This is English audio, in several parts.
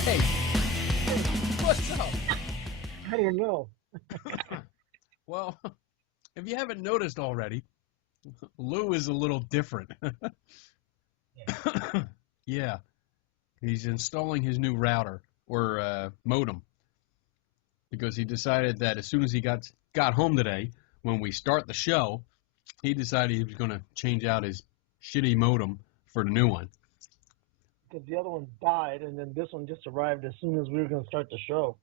Hey, what's up? I don't know. Well, if you haven't noticed already, Lou is a little different. Yeah, he's installing his new router or modem because he decided that as soon as he got home today, when we start the show, he decided he was going to change out his shitty modem for the new one. Because the other one died, and then this one just arrived as soon as we were going to start the show.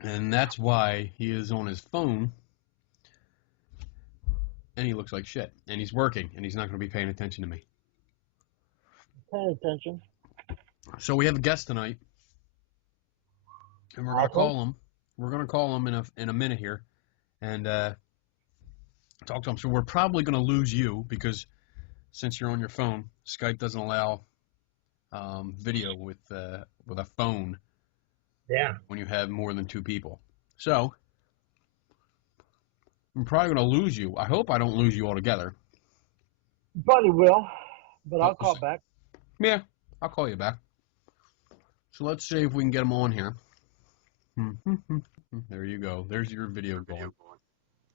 And that's why he is on his phone, and he looks like shit. And he's working, and he's not going to be paying attention to me. Pay attention. So we have a guest tonight, and we're going to call him. We're going to call him in a minute here, and talk to him. So we're probably going to lose you because since you're on your phone, Skype doesn't allow video with a phone. Yeah. When you have more than two people. So I'm probably going to lose you. I hope I don't lose you altogether. You probably will, but I'll call back. Yeah, I'll call you back. So let's see if we can get him on here. There you go. There's your video going.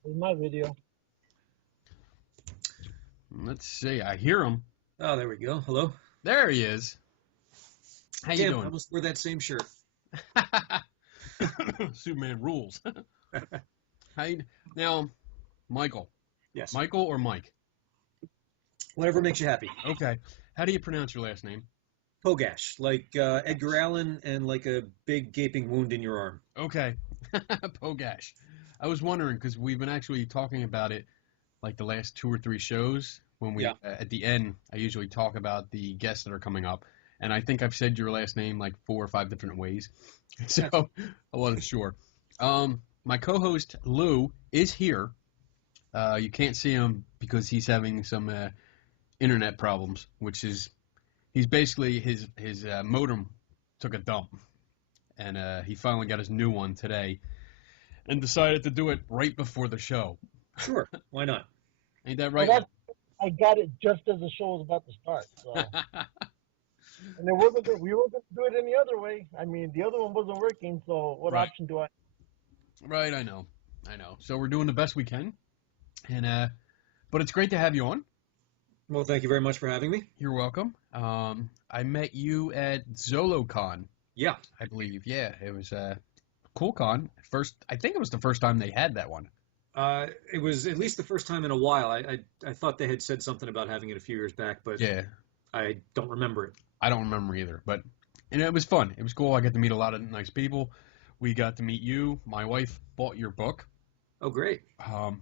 There's my video. Let's see. I hear him. Oh, there we go. Hello. There he is. How you doing? I almost wore that same shirt. Superman rules. Now, Michael. Yes. Michael or Mike? Whatever makes you happy. Okay. How do you pronounce your last name? Pogach, like Edgar Allan and like a big gaping wound in your arm. Okay. Pogach. I was wondering because we've been actually talking about it like the last 2 or 3 shows when we at the end I usually talk about the guests that are coming up. And I think I've said your last name like 4 or 5 different ways. So I wasn't sure. My co-host Lou is here. You can't see him because he's having some internet problems, which is he's basically his modem took a dump. And he finally got his new one today and decided to do it right before the show. Sure. Why not? Ain't that right? Well, I got it just as the show was about to start. So. And we weren't going to do it any other way. I mean, the other one wasn't working, so what option do I? Right, I know. So we're doing the best we can, and but it's great to have you on. Well, thank you very much for having me. You're welcome. I met you at ZoloCon. Yeah, I believe. Yeah, it was a cool con. First, I think it was the first time they had that one. It was at least the first time in a while. I thought they had said something about having it a few years back, but yeah, I don't remember it. I don't remember either, but it was fun. It was cool. I got to meet a lot of nice people. We got to meet you. My wife bought your book. Oh, great.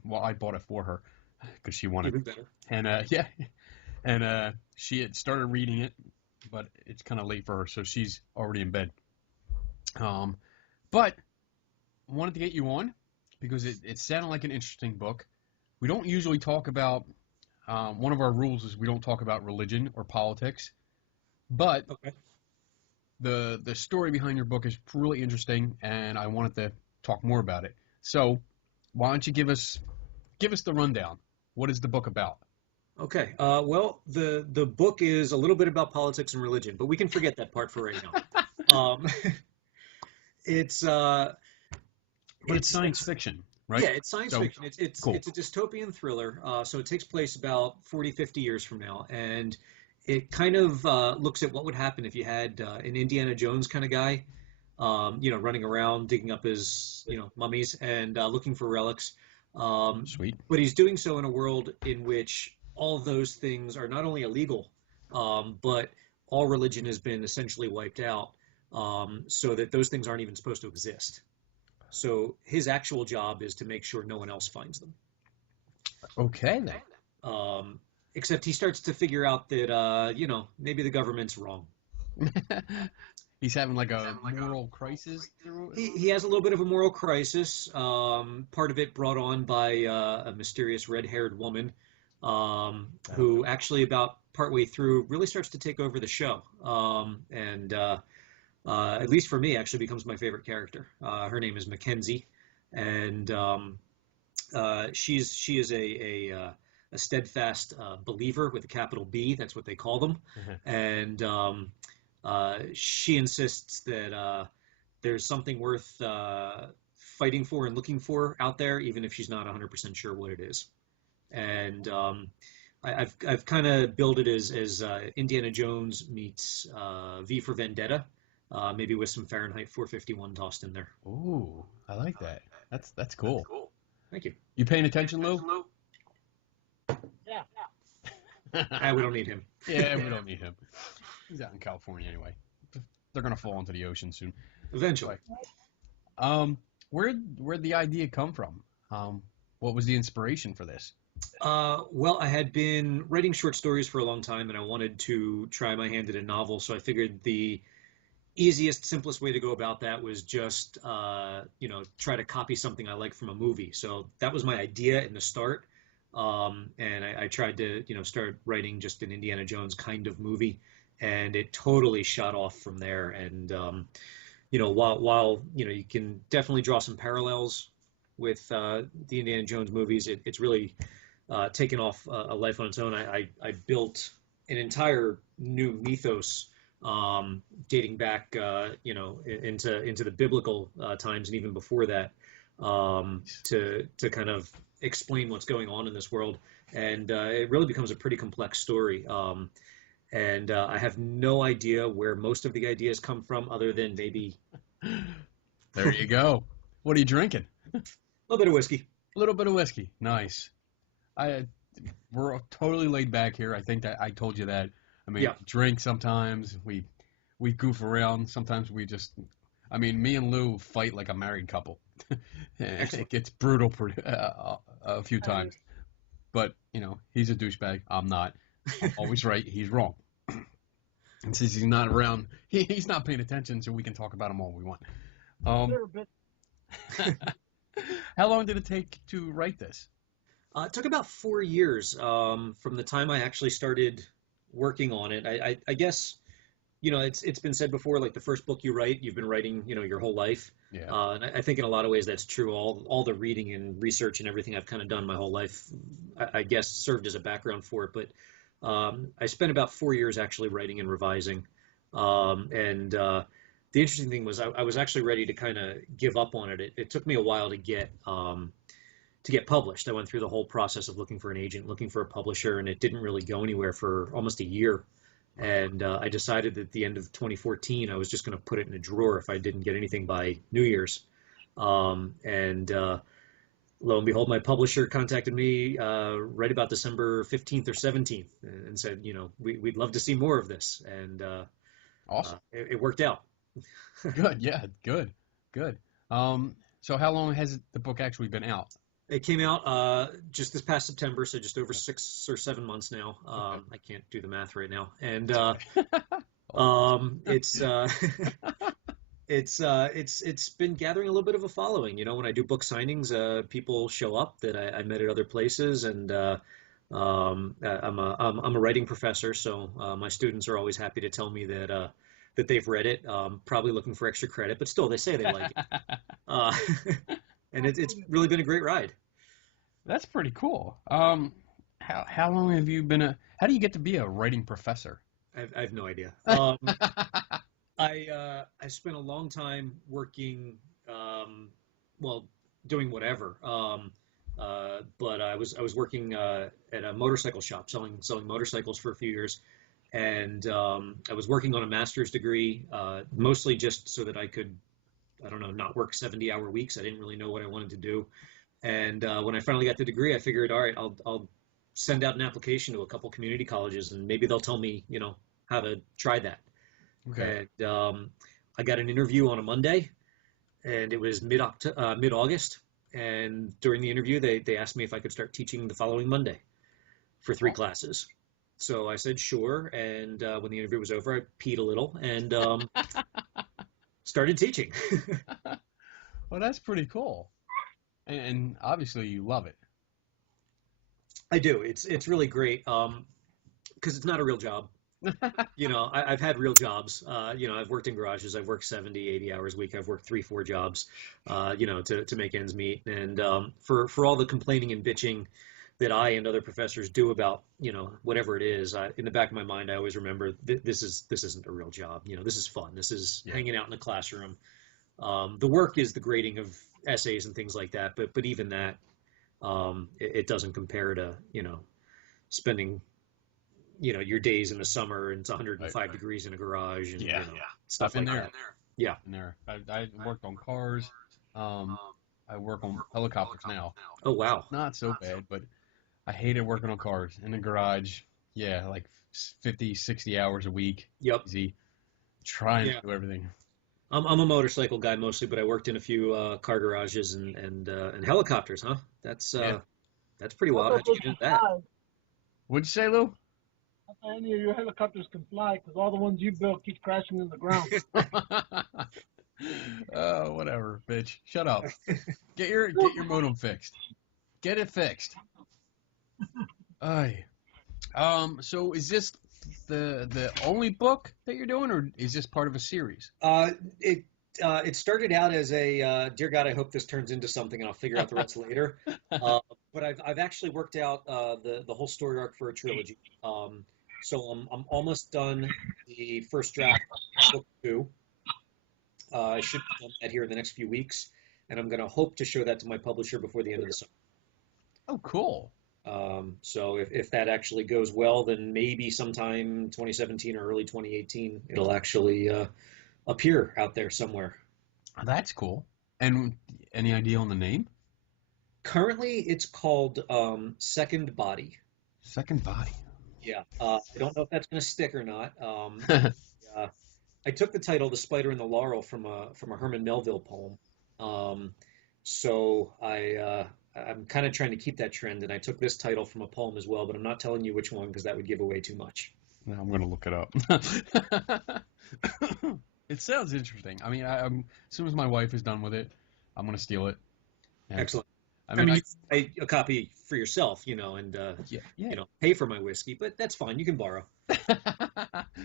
Well, I bought it for her because she wanted Even better. And she had started reading it, but it's kind of late for her, so she's already in bed. But I wanted to get you on because it sounded like an interesting book. We don't usually talk about, one of our rules is we don't talk about religion or politics, but the story behind your book is really interesting, and I wanted to talk more about it. So why don't you give us the rundown? What is the book about? Okay. Well, the book is a little bit about politics and religion, but we can forget that part for right now. It's science fiction, right? Yeah, it's science fiction. It's cool. It's a dystopian thriller. So it takes place about 40, 50 years from now, and it kind of looks at what would happen if you had an Indiana Jones kind of guy, running around digging up his mummies and looking for relics. Sweet. But he's doing so in a world in which all of those things are not only illegal, but all religion has been essentially wiped out, so that those things aren't even supposed to exist. So his actual job is to make sure no one else finds them. Okay, then. Except he starts to figure out that, maybe the government's wrong. He's having like a moral crisis? He has a little bit of a moral crisis, part of it brought on by a mysterious red-haired woman who actually about partway through really starts to take over the show. And at least for me, actually becomes my favorite character. Her name is Mackenzie, and she is a steadfast believer with a capital B. That's what they call them. And She insists that there's something worth fighting for and looking for out there, even if she's not 100% sure what it is. And I've kind of billed it as Indiana Jones meets V for Vendetta, maybe with some Fahrenheit 451 tossed in there. Ooh, I like that. That's cool. Thank you. You paying attention, Lou? Yeah. We don't need him. Yeah, we don't need him. He's out in California anyway. They're gonna fall into the ocean soon. Eventually. Where'd the idea come from? What was the inspiration for this? Well, I had been writing short stories for a long time, and I wanted to try my hand at a novel, so I figured the easiest, simplest way to go about that was just, try to copy something I like from a movie. So that was my idea in the start, and I tried to, start writing just an Indiana Jones kind of movie, and it totally shot off from there. And while you can definitely draw some parallels with the Indiana Jones movies, it's really taken off a life on its own. I built an entire new mythos dating back, into the biblical times and even before that, to kind of explain what's going on in this world. And it really becomes a pretty complex story. And I have no idea where most of the ideas come from, other than maybe. There you go. What are you drinking? A little bit of whiskey. A little bit of whiskey. Nice. We're totally laid back here. I think that I told you that. I mean, Yeah. Drink sometimes. We goof around. Sometimes me and Lou fight like a married couple. It gets brutal a few times. But, he's a douchebag. I'm not. I'm always right. He's wrong. And since he's not around, he's not paying attention, so we can talk about him all we want. How long did it take to write this? It took about 4 years from the time I actually started working on it. I guess, it's been said before, like the first book you write, you've been writing, your whole life. Yeah. And I think in a lot of ways that's true. All the reading and research and everything I've kind of done my whole life, I guess, served as a background for it. But I spent about 4 years actually writing and revising. And the interesting thing was I was actually ready to kind of give up on it. It took me a while to get published. I went through the whole process of looking for an agent, looking for a publisher, and it didn't really go anywhere for almost a year. And I decided at the end of 2014, I was just going to put it in a drawer if I didn't get anything by New Year's. And lo and behold, my publisher contacted me right about December 15th or 17th and said, we'd love to see more of this. And awesome. It worked out. Good. Yeah. Good. So how long has the book actually been out? It came out just this past September, so just over 6 or 7 months now. Okay. I can't do the math right now, and it's been gathering a little bit of a following. When I do book signings, people show up that I met at other places, and I'm a writing professor, so my students are always happy to tell me that they've read it. Probably looking for extra credit, but still they say they like it. And it's really been a great ride. That's pretty cool. How long have you been how do you get to be a writing professor? I have no idea. I spent a long time working, doing whatever. But I was working at a motorcycle shop, selling motorcycles for a few years, and I was working on a master's degree, mostly just so that I could, not work 70-hour weeks. I didn't really know what I wanted to do. And when I finally got the degree, I figured, all right, I'll send out an application to a couple community colleges, and maybe they'll tell me, how to try that. Okay. And I got an interview on a Monday, and it was mid-August. And during the interview, they asked me if I could start teaching the following Monday for 3 classes. So I said sure, and when the interview was over, I peed a little and started teaching. Well, that's pretty cool. And obviously you love it. I do. It's really great because it's not a real job. I've had real jobs. I've worked in garages. I've worked 70, 80 hours a week. I've worked 3-4 jobs, to make ends meet. And for all the complaining and bitching that I and other professors do about, whatever it is, in the back of my mind, I always remember this isn't a real job. This is fun. This is hanging out in the classroom. The work is the grading of essays and things like that, but even that, it doesn't compare to, spending, your days in the summer and it's 105 degrees in a garage and stuff like that. Yeah. In there. I worked on cars. I work on helicopters now. Oh, wow. Not so bad, but I hated working on cars in the garage. Yeah, like 50, 60 hours a week. Yep. Easy. Trying to do everything. I'm a motorcycle guy mostly, but I worked in a few car garages and helicopters, huh? That's pretty wild. How'd you get into that? What'd you say, Lou? Any of your helicopters can fly because all the ones you built keep crashing in the ground. Oh, whatever, bitch. Shut up. Get your modem fixed. Get it fixed. Aye. So is this the only book that you're doing, or is this part of a series? It started out as a dear God, I hope this turns into something, and I'll figure out the rest later. But I've actually worked out the whole story arc for a trilogy. So I'm almost done the first draft of book 2. I should be done that here in the next few weeks, and I'm going to hope to show that to my publisher before the end of the summer. Oh, cool. So if that actually goes well, then maybe sometime 2017 or early 2018, it'll actually appear out there somewhere. That's cool. And any idea on the name? Currently, it's called Second Body. Second Body. Yeah. I don't know if that's going to stick or not. I took the title "The Spider and the Laurel" from a Herman Melville poem. So I'm kind of trying to keep that trend, and I took this title from a poem as well, but I'm not telling you which one because that would give away too much. Now I'm going to look it up. It sounds interesting. I mean, as soon as my wife is done with it, I'm going to steal it. And, excellent. I mean, you can pay a copy for yourself, and pay for my whiskey, but that's fine. You can borrow.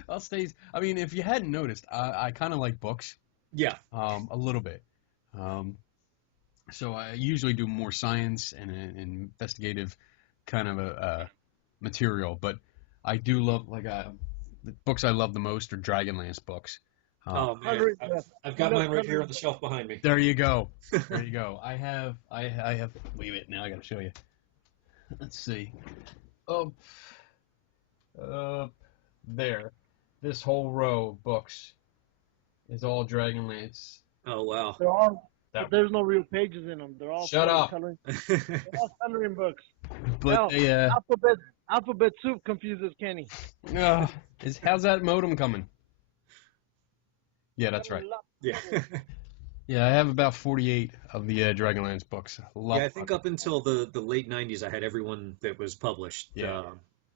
I'll stay. I mean, if you hadn't noticed, I kind of like books. Yeah. A little bit. So I usually do more science and investigative kind of material, but I do love the books I love the most are Dragonlance books. Oh man, I've got mine right here on the shelf behind me. There you go. There you go. I have. Wait a minute. Now I got to show you. Let's see. There. This whole row of books is all Dragonlance. Oh wow. They're all. There's no real pages in them. They're all coloring. They're all coloring books. But alphabet soup confuses Kenny. How's that modem coming? Yeah, that's right. Yeah. Yeah, I have about 48 of the Dragonlance books. I think up until the late 90s, I had every one that was published. Yeah.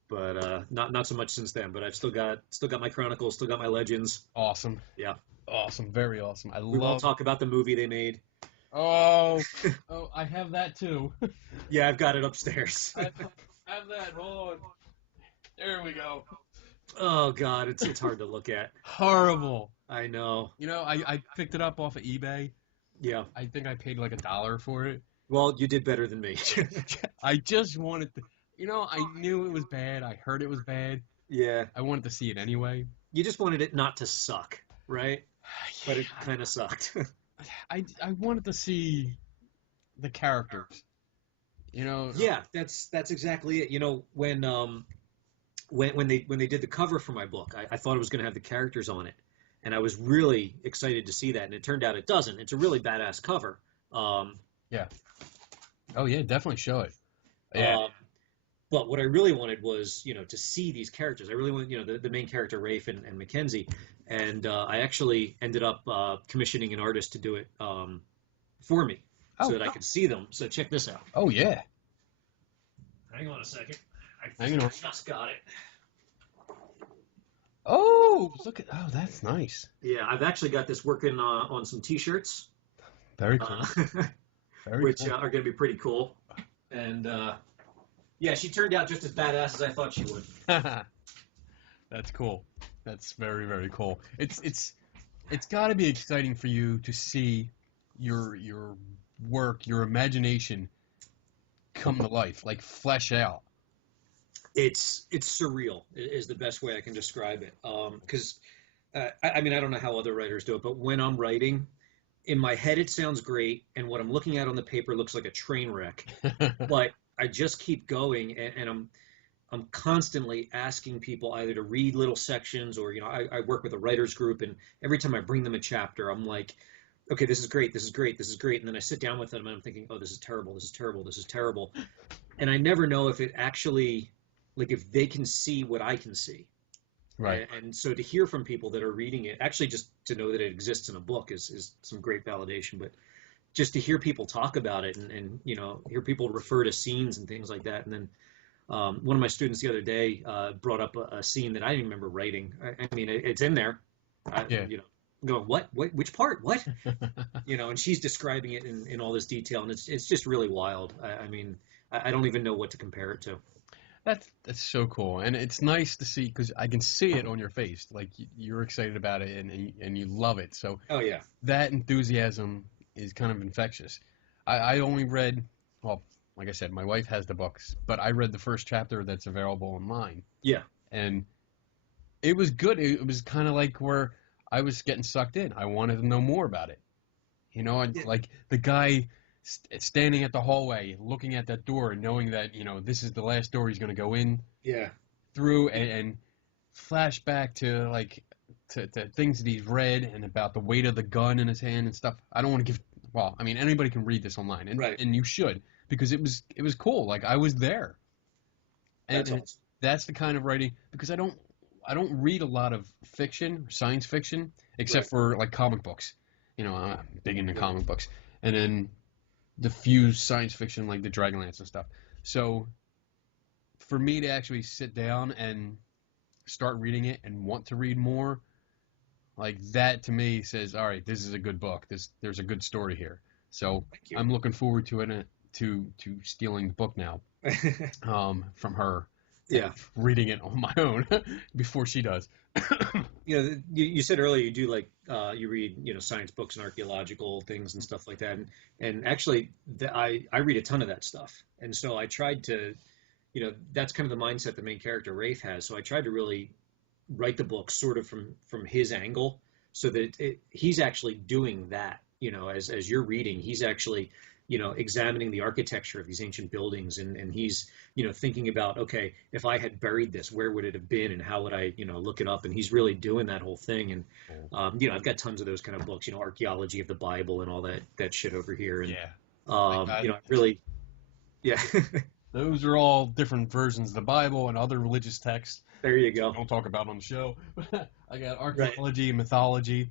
But not so much since then. But I've still got my Chronicles, still got my Legends. Awesome. Yeah. Awesome. Very awesome. We won't talk about the movie they made. Oh, I have that too. Yeah, I've got it upstairs. I have that. Hold on. There we go. Oh God, it's hard to look at. Horrible. I know. I picked it up off of eBay. Yeah. I think I paid like $1 for it. Well, you did better than me. I just wanted to. I knew it was bad. I heard it was bad. Yeah. I wanted to see it anyway. You just wanted it not to suck, right? But it kind of sucked. I wanted to see the characters. Yeah, that's exactly it. When they did the cover for my book, I thought it was going to have the characters on it, and I was really excited to see that. And it turned out it doesn't. It's a really badass cover. Yeah. Oh yeah, definitely show it. Yeah. But what I really wanted was, to see these characters. I really wanted, the main character, Rafe and Mackenzie. And I actually ended up commissioning an artist to do it for me so that I could see them. So check this out. Oh, yeah. Hang on a second. I just got it. Oh, that's nice. Yeah, I've actually got this working on some T-shirts. Very cool. Which cool. Are going to be pretty cool. And, yeah, she turned out just as badass as I thought she would. That's cool. That's very, very cool. It's got to be exciting for you to see your work, your imagination Mm-hmm. come to life, like flesh out. It's surreal is the best way I can describe it. Because I mean, I don't know how other writers do it, but when I'm writing, in my head it sounds great, and what I'm looking at on the paper looks like a train wreck. But I just keep going, and I'm constantly asking people either to read little sections, or I work with a writers group, and every time I bring them a chapter, I'm like, okay, this is great, this is great, this is great, and then I sit down with them and I'm thinking, oh, this is terrible, this is terrible, this is terrible, and I never know if it actually, like, if they can see what I can see. Right. And so to hear from people that are reading it, actually just to know that it exists in a book is some great validation. But just to hear people talk about it, and hear people refer to scenes and things like that. And then one of my students the other day brought up a scene that I didn't remember writing. I mean, it's in there. Yeah. Going, what, which part, what? And she's describing it in all this detail, and it's just really wild. I mean, I don't even know what to compare it to. That's so cool, and it's nice to see, because I can see it on your face, like you're excited about it and you love it. So oh yeah, that enthusiasm is kind of infectious. I only read, well, like I said, my wife has the books, but I read the first chapter that's available online. Yeah, and it was good. It was kind of like where I was getting sucked in. I wanted to know more about it. And like the guy standing at the hallway, looking at that door, and knowing that this is the last door he's going to go in. Yeah. Through, and flashback to to things that he's read, and about the weight of the gun in his hand and stuff. I don't want to give. Well, I mean, anybody can read this online, and right. and you should, because it was cool. Like, I was there. And that's awesome. That's the kind of writing, because I don't read a lot of fiction, science fiction, except for like comic books. I'm big into comic books, and then the few science fiction like the Dragonlance and stuff. So for me to actually sit down and start reading it and want to read more, like that to me says, all right, this is a good book. There's a good story here. So I'm looking forward to it, to stealing the book now from her. Yeah, reading it on my own before she does. You said earlier you do you read science books and archaeological things and stuff like that, and actually I read a ton of that stuff, and so I tried to, that's kind of the mindset the main character Rafe has. So I tried to really write the book sort of from his angle, so that he's actually doing that. As you're reading, he's actually examining the architecture of these ancient buildings, and he's, thinking about, okay, if I had buried this, where would it have been, and how would I, look it up? And he's really doing that whole thing. And, I've got tons of those kind of books, archaeology of the Bible and all that shit over here. And, really, yeah. Those are all different versions of the Bible and other religious texts. There you go. Don't talk about on the show. I got archaeology, mythology,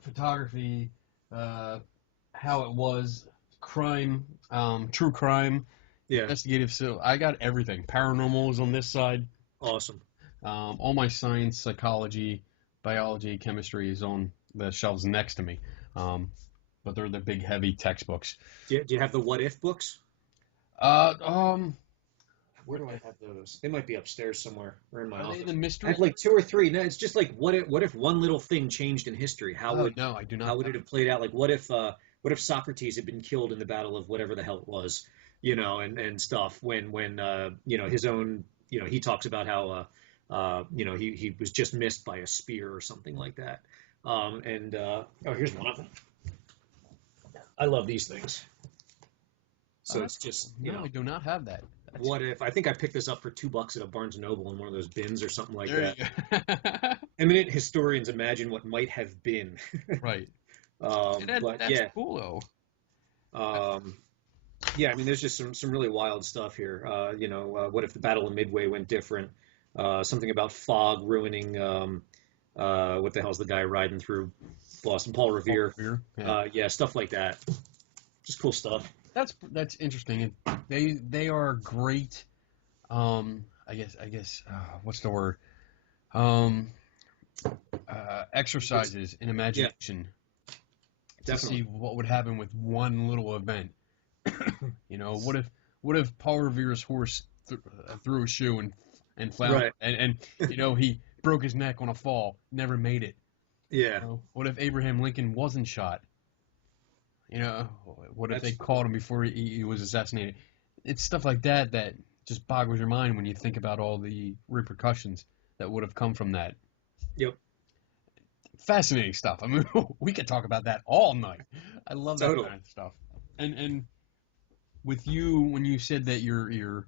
photography, how it was, crime, true crime, investigative. So I got everything. Paranormal is on this side. Awesome. All my science, psychology, biology, chemistry is on the shelves next to me. But they're the big, heavy textbooks. Do you have the What If books? Where do I have those? They might be upstairs somewhere, or in my office. Are they the mystery? I have like 2 or 3. No, it's just like, what if one little thing changed in history? No, I do not. How would it have played out? Like, what if Socrates had been killed in the battle of whatever the hell it was, and stuff, when his own, he talks about how he was just missed by a spear or something like that. Here's one of them. I love these things. So it's just, I do not have that. What if, I think I picked this up for $2 at a Barnes & Noble in one of those bins or something like there that. Eminent historians imagine what might have been. Right. That's cool, though. I mean, there's just some really wild stuff here. What if the Battle of Midway went different? Something about fog ruining, what the hell's the guy riding through Boston? Paul Revere. Stuff like that. Just cool stuff. That's interesting. They are great. I guess what's the word? Exercises in imagination. To see what would happen with one little event. What if Paul Revere's horse threw a shoe and floundered, and he broke his neck on a fall, never made it. Yeah. What if Abraham Lincoln wasn't shot? You know, what if That's they caught him before he was assassinated? It's stuff like that that just boggles your mind when you think about all the repercussions that would have come from that. Yep. Fascinating stuff. I mean, we could talk about that all night. I love that Totally. kind of stuff. And with you, when you said that your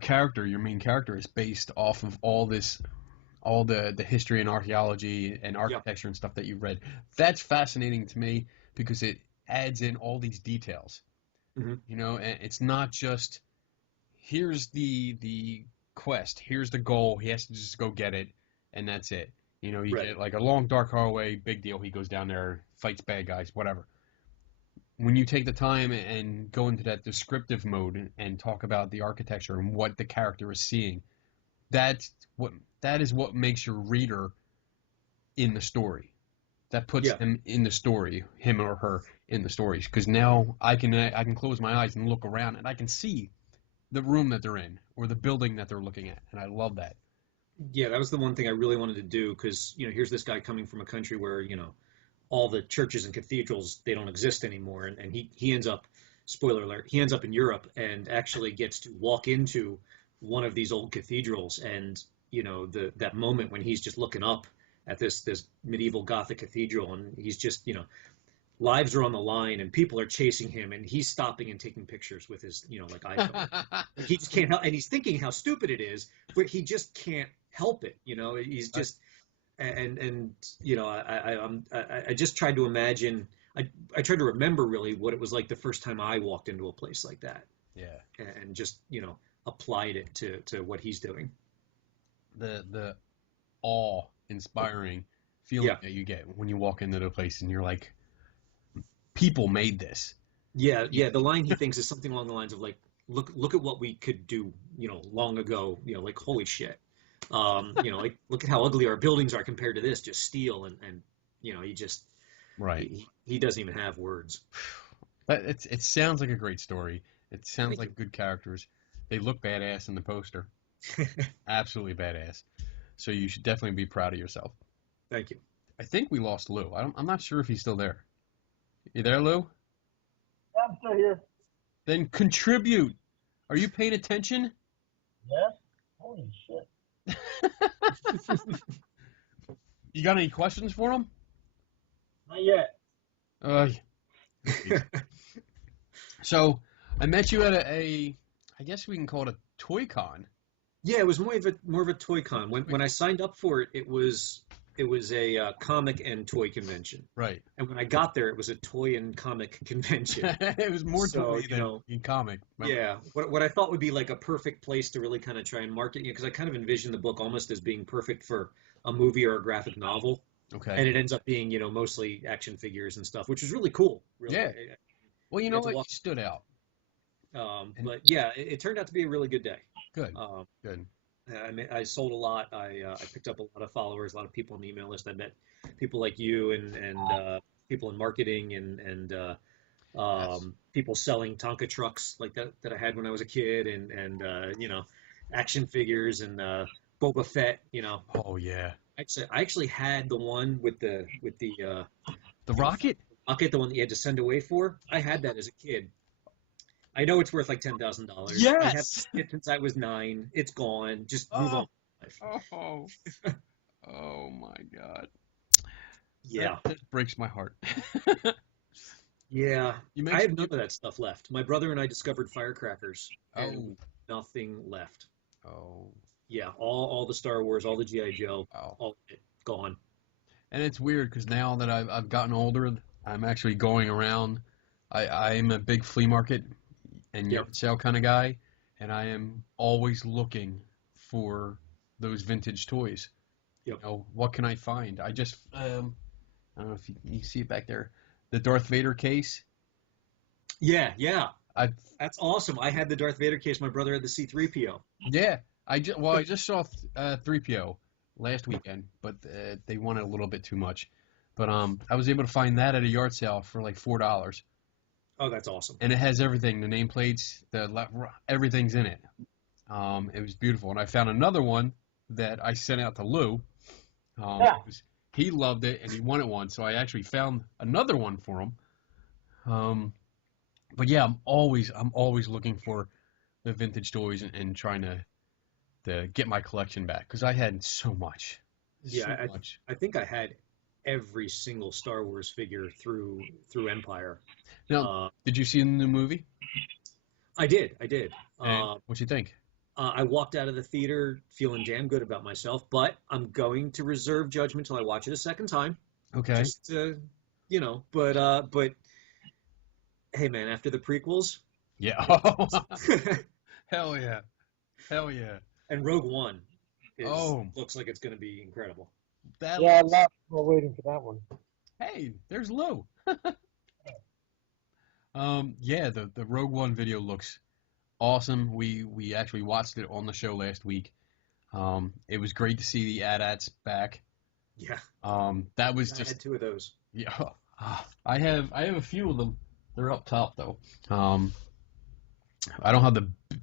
character, your main character, is based off of all the history and archaeology and architecture and stuff that you've read, that's fascinating to me because it adds in all these details. Mm-hmm. You know, and it's not just here's the quest, here's the goal, he has to just go get it, and that's it. You know, you get like a long dark hallway, big deal. He goes down there, fights bad guys, whatever. When you take the time and go into that descriptive mode and talk about the architecture and what the character is seeing, that is what makes your reader in the story. That puts them in the story, him or her in the stories. Because now I can close my eyes and look around and I can see the room that they're in or the building that they're looking at, and I love that. Yeah, that was the one thing I really wanted to do because, here's this guy coming from a country where, all the churches and cathedrals, they don't exist anymore. And he ends up, spoiler alert, he ends up in Europe and actually gets to walk into one of these old cathedrals. And, that moment when he's just looking up at this medieval Gothic cathedral and he's just, lives are on the line and people are chasing him and he's stopping and taking pictures with his, like iPhone. He just can't help, and he's thinking how stupid it is, but he just can't help it. He's just, I just tried to imagine, I tried to remember really what it was like the first time I walked into a place like that. Yeah. And just, applied it to what he's doing. The awe-inspiring feeling that you get when you walk into the place and you're like, people made this. Yeah. The line he thinks is something along the lines of like, look at what we could do, long ago, like, holy shit. Like, look at how ugly our buildings are compared to this, just steel. And he just, he doesn't even have words. But it sounds like a great story. It sounds like good characters. They look badass in the poster. Absolutely badass. So you should definitely be proud of yourself. Thank you. I think we lost Lou. I'm not sure if he's still there. You there, Lou? I'm still here. Then contribute. Are you paying attention? Yes. Holy shit. You got any questions for him? Not yet. So I met you at I guess we can call it a toy con. Yeah, it was more of a toy con. When I signed up for it, it was a comic and toy convention. Right. And when I got there, it was a toy and comic convention. It was more toy than comic. Yeah. What I thought would be like a perfect place to really kind of try and market, because I kind of envisioned the book almost as being perfect for a movie or a graphic novel. Okay. And it ends up being, mostly action figures and stuff, which is really cool. Really. Yeah. Well, you know what? You stood out. But yeah, it turned out to be a really good day. Good. Good. I sold a lot. I picked up a lot of followers, a lot of people on the email list. I met people like you and people in marketing and people selling Tonka trucks like that I had when I was a kid and action figures and Boba Fett. Oh yeah. I actually had the one with the rocket. The one that you had to send away for. I had that as a kid. I know it's worth like $10,000. Yes. I have it since I was 9. It's gone. Just move on. Oh. Oh my God. Yeah. That breaks my heart. Yeah. I have none of that stuff left. My brother and I discovered firecrackers. And nothing left. Oh. Yeah. All the Star Wars, all the G.I. Joe, all of it gone. And it's weird because now that I've gotten older, I'm actually going around. I'm a big flea market and yard sale kind of guy, and I am always looking for those vintage toys. Yep. What can I find? I just I don't know if you see it back there, the Darth Vader case. Yeah. That's awesome. I had the Darth Vader case. My brother had the C-3PO. Yeah, I just saw 3PO last weekend, but they wanted a little bit too much. But I was able to find that at a yard sale for like $4. Oh, that's awesome. And it has everything, the nameplates, everything's in it. It was beautiful. And I found another one that I sent out to Lou. He loved it and he wanted one, so I actually found another one for him. But yeah, I'm always looking for the vintage toys and trying to get my collection back because I had so much, Yeah, so much. I think I had every single Star Wars figure through Empire. Now, Uh, did you see the new movie? I did, I did. And what you think? I walked out of the theater feeling damn good about myself, but I'm going to reserve judgment till I watch it a second time. Okay. Just but hey man, after the prequels, Yeah. Hell yeah. Hell yeah. and Rogue One Oh, looks like it's going to be incredible. that Yeah, a looks. lot of people are waiting for that one. Hey, there's Lou. Yeah, the Rogue One video looks awesome. We actually watched it on the show last week. It was great to see the AT-ATs back. Yeah, That was I just had two of those. yeah. I have a few of them. They're up top though. I don't have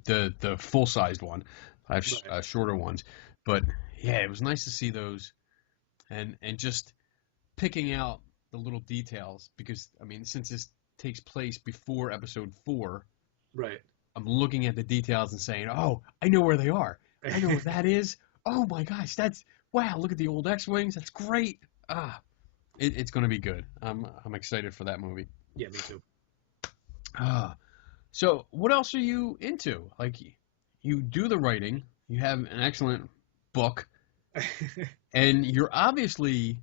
the full sized one. I have Right. shorter ones. But yeah, it was nice to see those and just picking out the little details because I mean since this takes place before episode 4, Right. I'm looking at the details and saying, "Oh, I know where they are. I know where that is. Oh my gosh, that's wow! Look at the old X-wings. That's great. It's going to be good. I'm excited for that movie. Yeah, me too. Ah, so what else are you into? Like, you do the writing. You have an excellent book, and you're obviously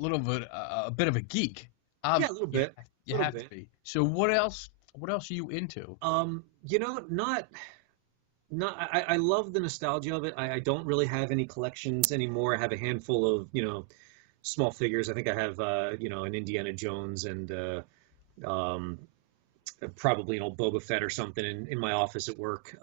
a bit of a geek. Yeah, a little You, bit. you Little have to bit. be. So what else? What else are you into? Not I love the nostalgia of it. I don't really have any collections anymore. I have a handful of, small figures. I think I have an Indiana Jones and um probably an old Boba Fett or something in my office at work.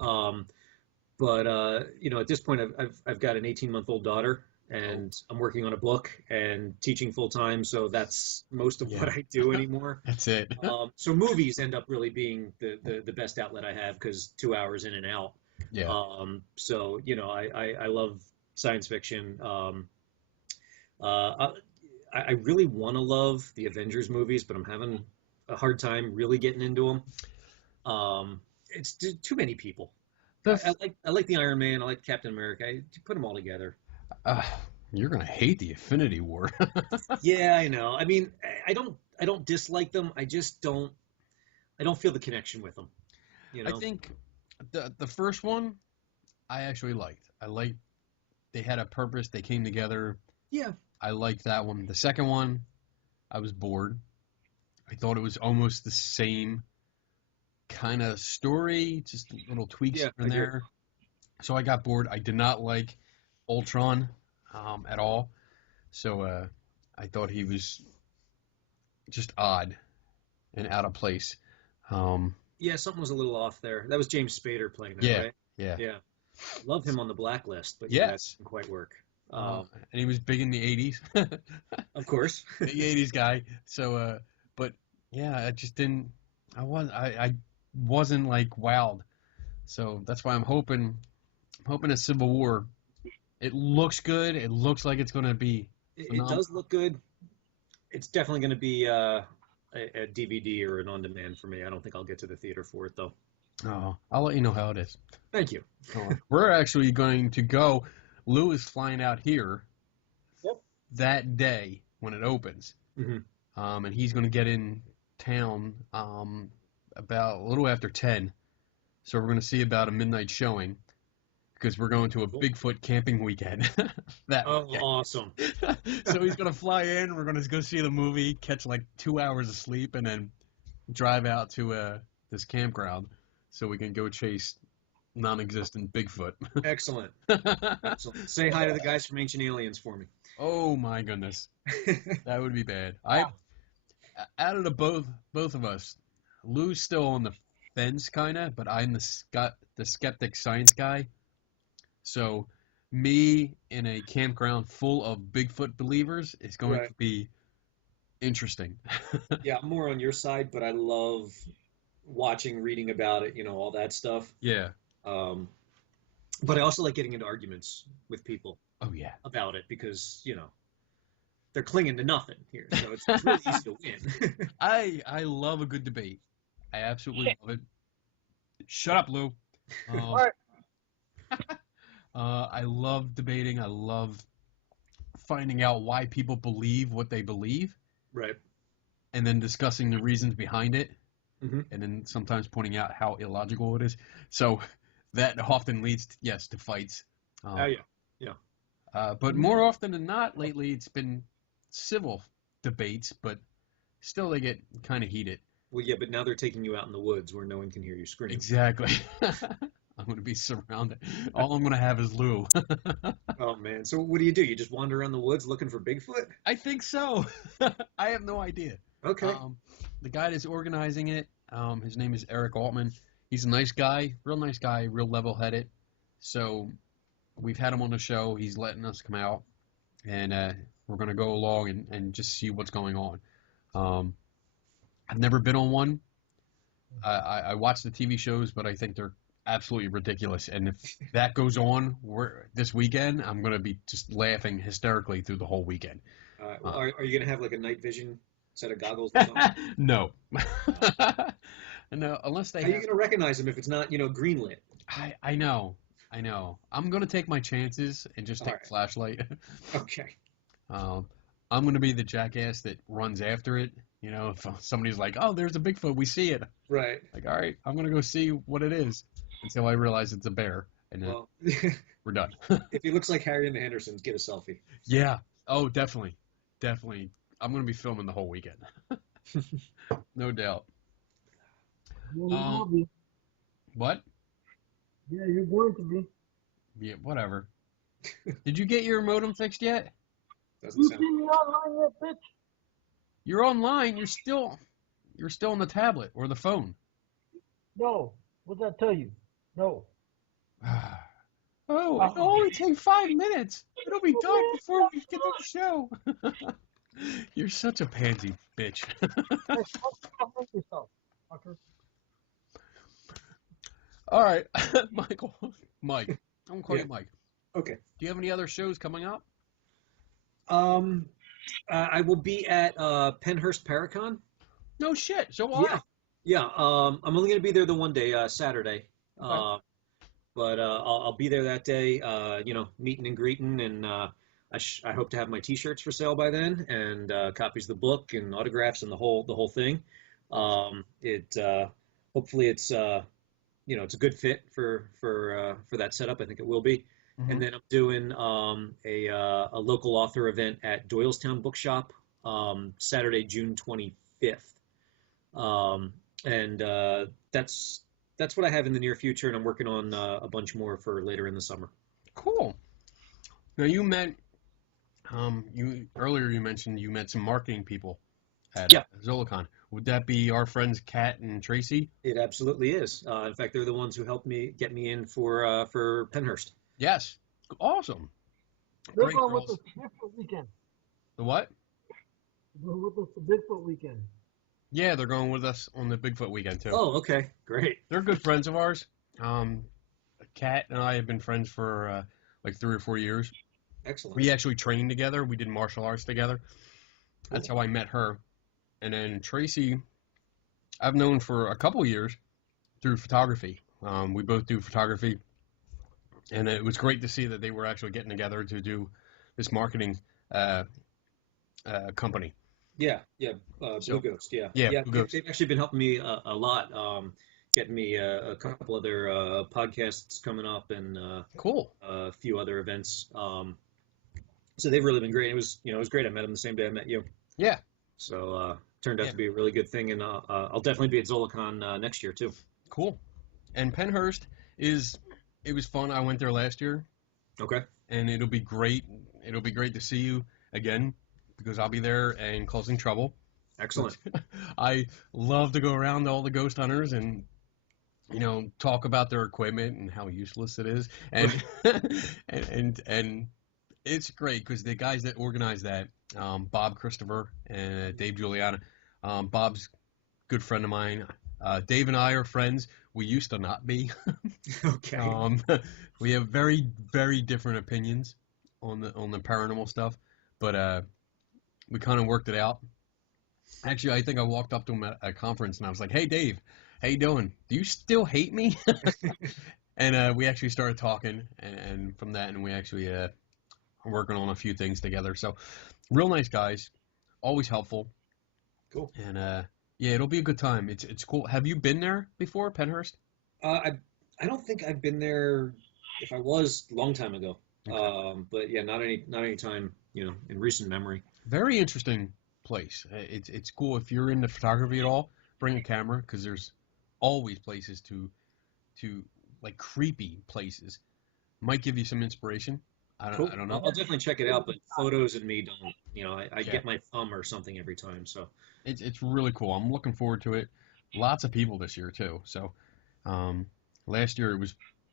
But at this point, I've got an 18-month-old daughter, Oh, and I'm working on a book and teaching full time, so that's most of what yeah, I do anymore. that's it. So movies end up really being the best outlet I have because 2 hours in and out. Yeah. So I love science fiction. Uh, I really want to love the Avengers movies, but I'm having a hard time really getting into them. It's too many people. The I like the Iron Man. I like Captain America. I put them all together. uh, you're gonna hate the Infinity War. Yeah, I know. I mean, I don't dislike them. I just don't. I don't feel the connection with them. You I know. think the first one I actually liked. I liked they had a purpose. They came together. Yeah. I liked that one. The second one, I was bored. I thought it was almost the same kind of story, just little tweaks Yeah, here I and agree. there. So I got bored. I did not like Ultron at all. So I thought he was just odd and out of place. Um, Yeah, something was a little off there. That was James Spader playing that, yeah, right? yeah, Yeah. Love him on the Blacklist, but yeah, that yes. didn't quite work. And he was big in the 80s. Of course. Big 80s guy. So, but yeah, I just didn't. I wasn't like wowed. So that's why I'm hoping a Civil War. It looks good. It looks like it's gonna be It phenomenal. does look good. It's definitely going to be a DVD or an on-demand for me. I don't think I'll get to the theater for it though. Oh, I'll let you know how it is. Thank you. We're actually going to go. Lou is flying out here Yep. that day when it opens, Hmm. and he's going to get in town about a little after 10. So we're going to see about a midnight showing because we're going to a Cool. Bigfoot camping weekend that Oh, weekend. awesome. So he's going to fly in. We're going to go see the movie, catch like 2 hours of sleep, and then drive out to this campground so we can go chase non-existent Bigfoot. Excellent. Excellent. Say hi to the guys from Ancient Aliens for me. Oh my goodness, that would be bad. Wow. Out of both of us, Lou's still on the fence kinda, but I'm the skeptic science guy. So me in a campground full of Bigfoot believers is going Right. to be interesting. Yeah, I'm more on your side, but I love watching, reading about it, all that stuff. Yeah. Um, but I also like getting into arguments with people Oh yeah. about it because, they're clinging to nothing here, so it's really easy to win. I love a good debate. I absolutely love it. Shut up, Lou. All right. I love debating. I love finding out why people believe what they believe, Right. and then discussing the reasons behind it, Mhm. and then sometimes pointing out how illogical it is. So that often leads, to fights. Oh yeah. But more often than not, lately it's been civil debates, but still they get kind of heated. Well, yeah, but now they're taking you out in the woods where no one can hear you scream. Exactly. I'm going to be surrounded. All I'm going to have is Lou. Oh man. So what do? You just wander around the woods looking for Bigfoot? I think so. I have no idea. Okay. The guy that's organizing it, his name is Eric Altman. He's a nice guy, real level-headed. So we've had him on the show. He's letting us come out, and we're going to go along and just see what's going on. I've never been on one. I watch the TV shows, but I think they're absolutely ridiculous. And if that goes on this weekend, I'm going to be just laughing hysterically through the whole weekend. Are you going to have like a night vision set of goggles or something? No. No, unless they How are you going to recognize them if it's not, green lit? I know. I'm going to take my chances and just take a flashlight. Okay. I'm going to be the jackass that runs after it. If somebody's like, oh, there's a Bigfoot, we see it. Right. Like, all right, I'm going to go see what it is until I realize it's a bear. And then we're done. If he looks like Harry and the Hendersons, get a selfie. Yeah. Oh, definitely. I'm going to be filming the whole weekend. No doubt. What? Yeah, you're going to be. Yeah, whatever. Did you get your modem fixed yet? Doesn't You sound. see me online yet, bitch? You're online. You're still on the tablet or the phone. No. What'd that tell you? No. Oh, it'll only take 5 minutes. It'll be done before we get to the show. You're such a pansy, bitch. Hey, fuck yourself, fucker. All right, Mike. I'm gonna call you Mike. Okay. Do you have any other shows coming up? I will be at Penhurst Paracon. No shit. So will I. Yeah. I'm only going to be there the one day, Saturday. Okay. But I'll be there that day. Meeting and greeting, and I hope to have my T-shirts for sale by then, and copies of the book and autographs and the whole thing. Hopefully it's it's a good fit for that setup. I think it will be. Mm-hmm. And then I'm doing a local author event at Doylestown Bookshop Saturday, June 25th. That's what I have in the near future, and I'm working on a bunch more for later in the summer. Cool. Now you met earlier. You mentioned you met some marketing people at Zolicon. Would that be our friends Kat and Tracy? It absolutely is. In fact, they're the ones who helped me get me in for Penhurst. Yes. Awesome. They're Great going with girls. us Bigfoot weekend. The what? They're going with us the Bigfoot weekend. Yeah, they're going with us on the Bigfoot weekend too. Oh, okay, great. They're good friends of ours. Kat and I have been friends for like 3 or 4 years. Excellent. We actually trained together. We did martial arts together. That's how I met her. And then Tracy, I've known for a couple years through photography. We both do photography. And it was great to see that they were actually getting together to do this marketing company. Yeah. Blue Ghost, yeah. Blue Ghost. They've actually been helping me a lot, getting me a couple other podcasts coming up and Cool. A few other events. So they've really been great. It was great. I met them the same day I met you. Yeah. So turned out to be a really good thing, and I'll definitely be at Zolicon next year too. Cool. And Penhurst it was fun. I went there last year. Okay. And it'll be great. It'll be great to see you again because I'll be there and causing trouble. Excellent. I love to go around to all the ghost hunters and talk about their equipment and how useless it is. And and it's great because the guys that organize that, Bob Christopher and Dave Juliana, Bob's a good friend of mine. Dave and I are friends. We used to not be. Okay. We have very, very different opinions on the paranormal stuff, but we kind of worked it out. Actually, I think I walked up to him at a conference and I was like, "Hey, Dave, how you doing? Do you still hate me?" And we actually started talking, and from that, and we actually are working on a few things together. So, real nice guys, always helpful. Cool. And yeah, it'll be a good time. It's cool. Have you been there before, Penhurst? I don't think I've been there. If I was, a long time ago. Okay. But yeah, not any time, in recent memory. Very interesting place. It's cool if you're into photography at all. Bring a camera because there's always places to like creepy places. Might give you some inspiration. Cool. I don't know. I'll definitely check it out, but photos and me don't. I Yeah. get my thumb or something every time. So It's really cool. I'm looking forward to it. Lots of people this year too. So last year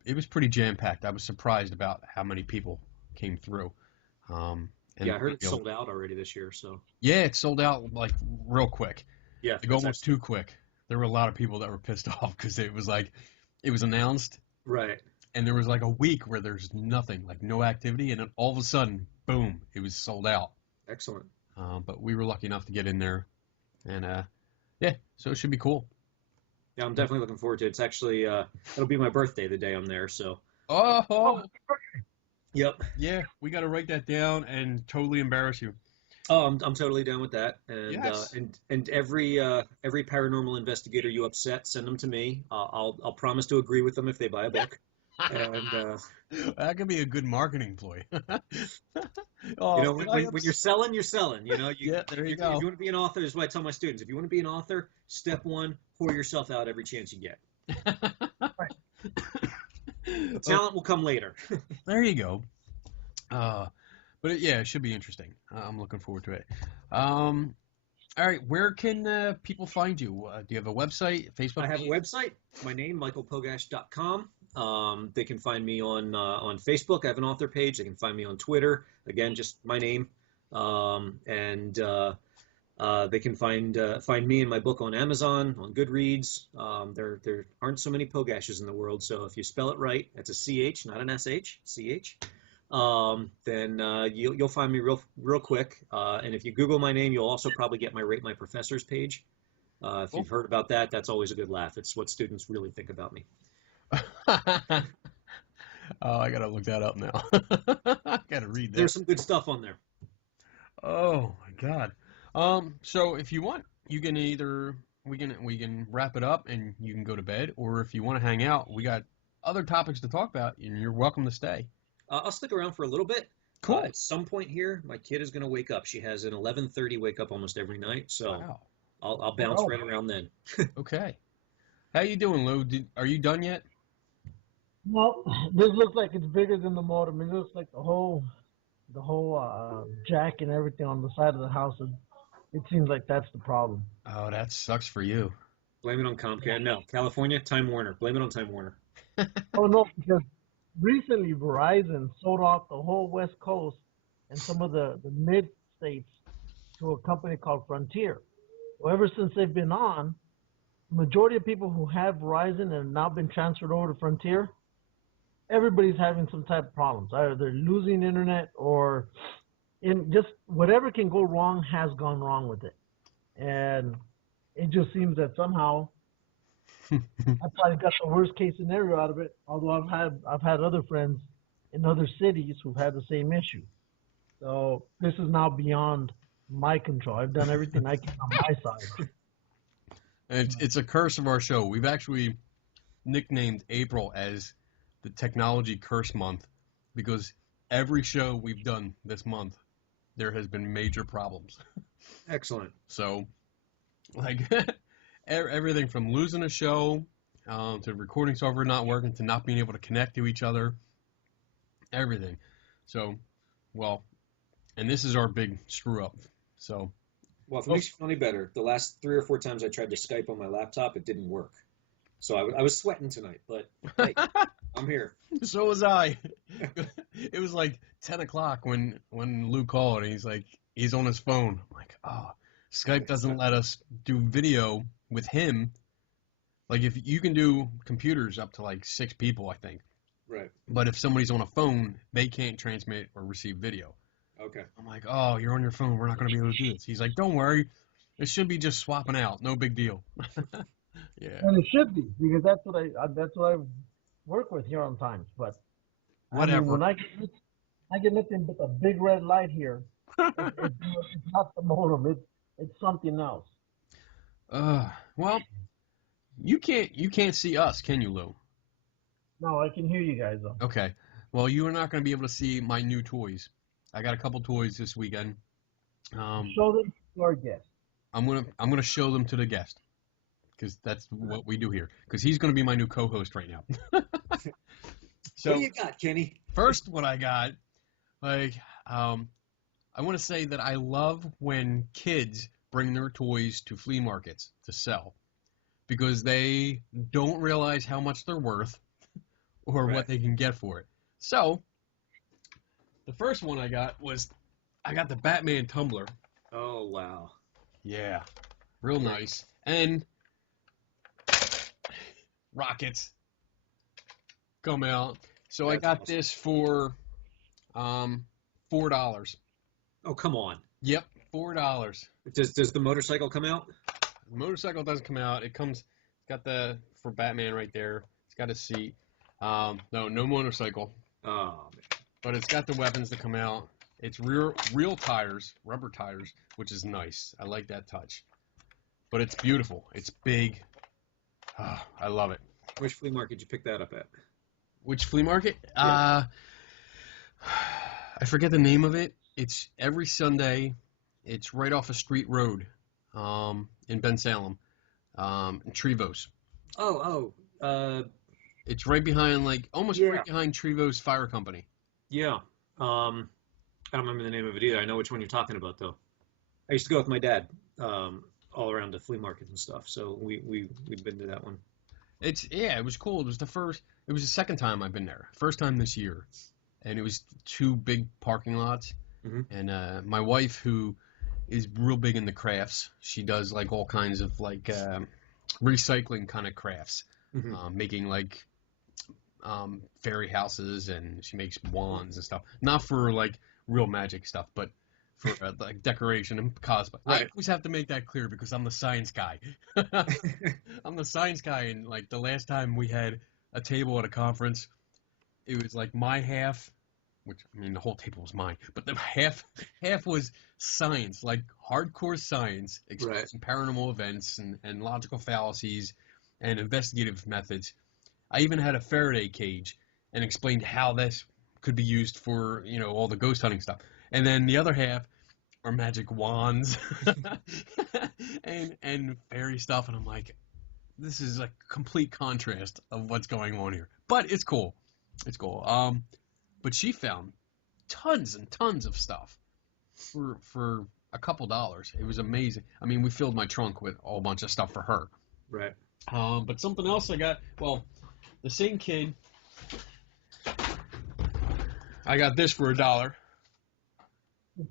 it was pretty jam packed. I was surprised about how many people came through. And yeah, I heard it's sold out already this year. So yeah, it sold out like real quick. yeah, Like almost too quick. There were a lot of people that were pissed off because it was like it was announced right. and there was like a week where there's nothing, like no activity, and then all of a sudden, boom, it was sold out. Excellent. But we were lucky enough to get in there, and yeah, so it should be cool. Yeah, I'm definitely looking forward to it. It's actually it'll be my birthday the day I'm there. So Oh, yep. yeah, we got to write that down and totally embarrass you. Oh, I'm totally down with that. And Yes. and every paranormal investigator you upset, send them to me. I'll promise to agree with them if they buy a book. And That could be a good marketing ploy. Oh, when you're selling, you're selling. Yeah, there you if go. you want to be an author, this is what I tell my students. If you want to be an author, step one, pour yourself out every chance you get. The talent will come later. There you go. But yeah, it should be interesting. I'm looking forward to it. All right, where can people find you? Do you have a website, Facebook? I have a website. My name, michaelpogach.com. They can find me on Facebook. I have an author page. They can find me on Twitter. Again, just my name. And they can find me and my book on Amazon, on Goodreads. There aren't so many Pogashes in the world, so if you spell it right, that's a CH, not an SH, CH. Then you'll find me real quick. And if you Google my name, you'll also probably get my Rate My Professors page. If you've heard about that, that's always a good laugh. It's what students really think about me. Oh, I gotta look that up now. I gotta read that. There's some good stuff on there. Oh my God. So if you want, you can either we can wrap it up and you can go to bed, or if you want to hang out, we got other topics to talk about, and you're welcome to stay. I'll stick around for a little bit. Cool. At some point here, my kid is going to wake up. She has an 11:30 wake up almost every night, so Wow. I'll bounce right around then. Okay. How you doing, Lou? Are you done yet? Well, this looks like it's bigger than the motor. I mean, it looks like the whole jack and everything on the side of the house. It seems like that's the problem. Oh, that sucks for you. Blame it on Comcast. No, California, Time Warner. Blame it on Time Warner. Oh no, because recently Verizon sold off the whole West Coast and some of the mid states to a company called Frontier. Well, ever since they've been on, the majority of people who have Verizon and have now been transferred over to Frontier, everybody's having some type of problems. Either they're losing internet or in just whatever can go wrong has gone wrong with it. And it just seems that somehow I probably got the worst case scenario out of it, although I've had other friends in other cities who've had the same issue. So this is now beyond my control. I've done everything I can on my side. And it's a curse of our show. We've actually nicknamed April as the Technology Curse Month because every show we've done this month, there has been major problems. Excellent. So, like, everything from losing a show to recording software not working to not being able to connect to each other, everything. So, well, and this is our big screw up. So, well, if it makes you feel any better, the last 3 or 4 times I tried to Skype on my laptop, it didn't work. So I was sweating tonight, but hey, I'm here. So was I. It was like 10 o'clock when Lou called, and he's like, he's on his phone. I'm like, oh, Skype doesn't let us do video with him. Like, if you can do computers up to like 6 people, I think. Right. But if somebody's on a phone, they can't transmit or receive video. Okay. I'm like, oh, you're on your phone. We're not going to be able to do this. He's like, don't worry. It should be just swapping out. No big deal. Yeah. And it should be because that's what I work with here on times. But I mean, Whatever. when I get nothing but a big red light here. It's not the modem. It's something else. Well, you can't see us, can you, Lou? No, I can hear you guys though. Okay. Well, you are not going to be able to see my new toys. I got a couple toys this weekend. Show them to our guest. I'm gonna show them to the guest because that's what we do here. Because he's gonna be my new co-host right now. So what do you got, Kenny? first, what I got, I want to say that I love when kids bring their toys to flea markets to sell because they don't realize how much they're worth or what they can get for it. So the first one I got the Batman tumbler. Oh, wow. Yeah, real nice. And rockets come out. So I got this for $4. Oh, come on. Yep, $4. Does the motorcycle come out? The motorcycle doesn't come out. It's got for Batman right there. It's got a seat. No motorcycle. Oh, man. But it's got the weapons that come out. It's real tires, rubber tires, which is nice. I like that touch. But it's beautiful. It's big. Oh, I love it. Which flea market did you pick that up at? Which flea market? Yeah. I forget the name of it. It's every Sunday. It's right off a street road in Ben Salem, in Trevose. It's right behind, right behind Trevose Fire Company. Yeah. I don't remember the name of it either. I know which one you're talking about, though. I used to go with my dad all around the flea market and stuff, so we've been to that one. It was cool. It was the second time I've been there. First time this year, and it was two big parking lots. Mm-hmm. And my wife, who is real big into crafts, she does like all kinds of recycling kind of crafts, making fairy houses, and she makes wands and stuff. Not for real magic stuff, but for decoration and cosplay. Right. I always have to make that clear because I'm the science guy. I'm the science guy, and the last time we had a table at a conference, it was my half, which the whole table was mine, but the half was science, hardcore science, explaining paranormal events and logical fallacies and investigative methods. I even had a Faraday cage and explained how this could be used for, all the ghost hunting stuff. And then the other half are magic wands and fairy stuff. And I'm like, this is a complete contrast of what's going on here. But it's cool. It's cool. But she found tons and tons of stuff for a couple dollars. It was amazing. We filled my trunk with a whole bunch of stuff for her. Right. But something else I got, the same kid, I got this for $1.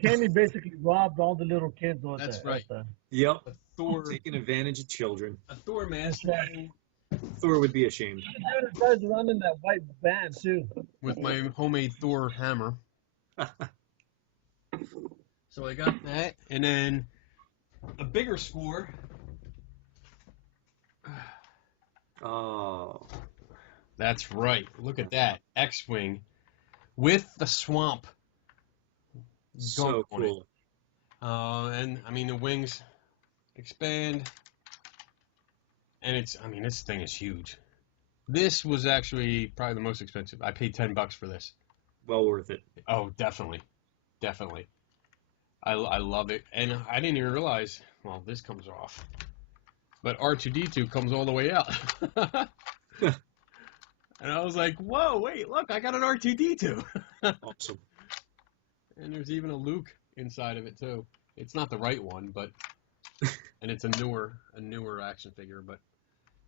Kenny basically robbed all the little kids. That's right. Yep. A Thor, taking advantage of children. A Thor mask. Thor would be ashamed. He drives around in that white van too. With my homemade Thor hammer. So I got that, and then a bigger score. Oh. That's right. Look at that. X-Wing with the swamp. So cool. And the wings expand. And this thing is huge. This was actually probably the most expensive. I paid $10 for this. Well worth it. Oh, definitely. Definitely. I love it. And I didn't even realize, this comes off. But R2-D2 comes all the way out. And I was like, whoa, wait, look, I got an R2-D2. Awesome. And there's even a Luke inside of it, too. It's not the right one, but... and it's a newer action figure, but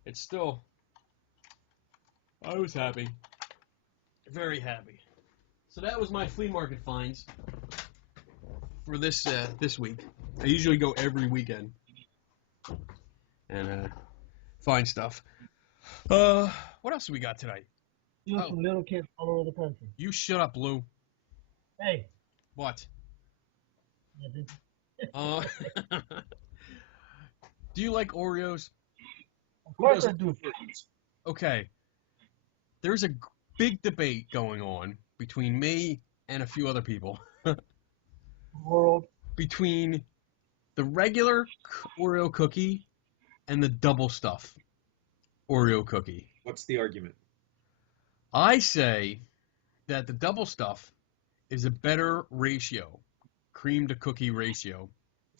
it's still... I was happy. Very happy. So that was my flea market finds for this week. I usually go every weekend and find stuff. What else do we got tonight? Some little kids all over the country. You shut up, Lou. Hey. What? Uh, do you like Oreos? Of Who course I doesn't do. prefer these? Okay. There's a big debate going on between me and a few other people World. between the regular Oreo cookie and the double stuff Oreo cookie. What's the argument? I say that the double stuff is a better ratio, cream to cookie ratio, Of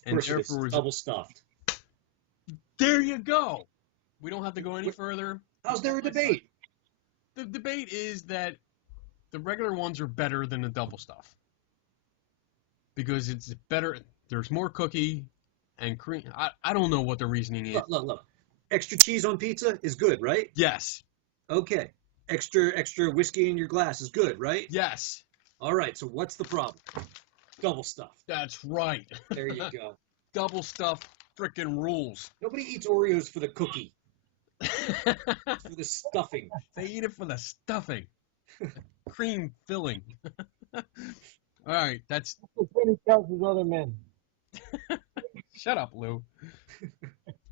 and course it is. therefore It's double stuffed. there you go. We don't have to go any further. How's there a debate? The debate is that the regular ones are better than the double stuff because it's better. There's more cookie and cream. I don't know what the reasoning is. Look. Extra cheese on pizza is good, right? Yes. Okay. Extra whiskey in your glass is good, right? Yes. All right. So what's the problem? Double stuff. That's right. There you go. Double stuff frickin' rules. Nobody eats Oreos for the cookie. For the stuffing. They eat it for the stuffing. Cream filling. All right, that's... What he tells his other men. Shut up, Lou.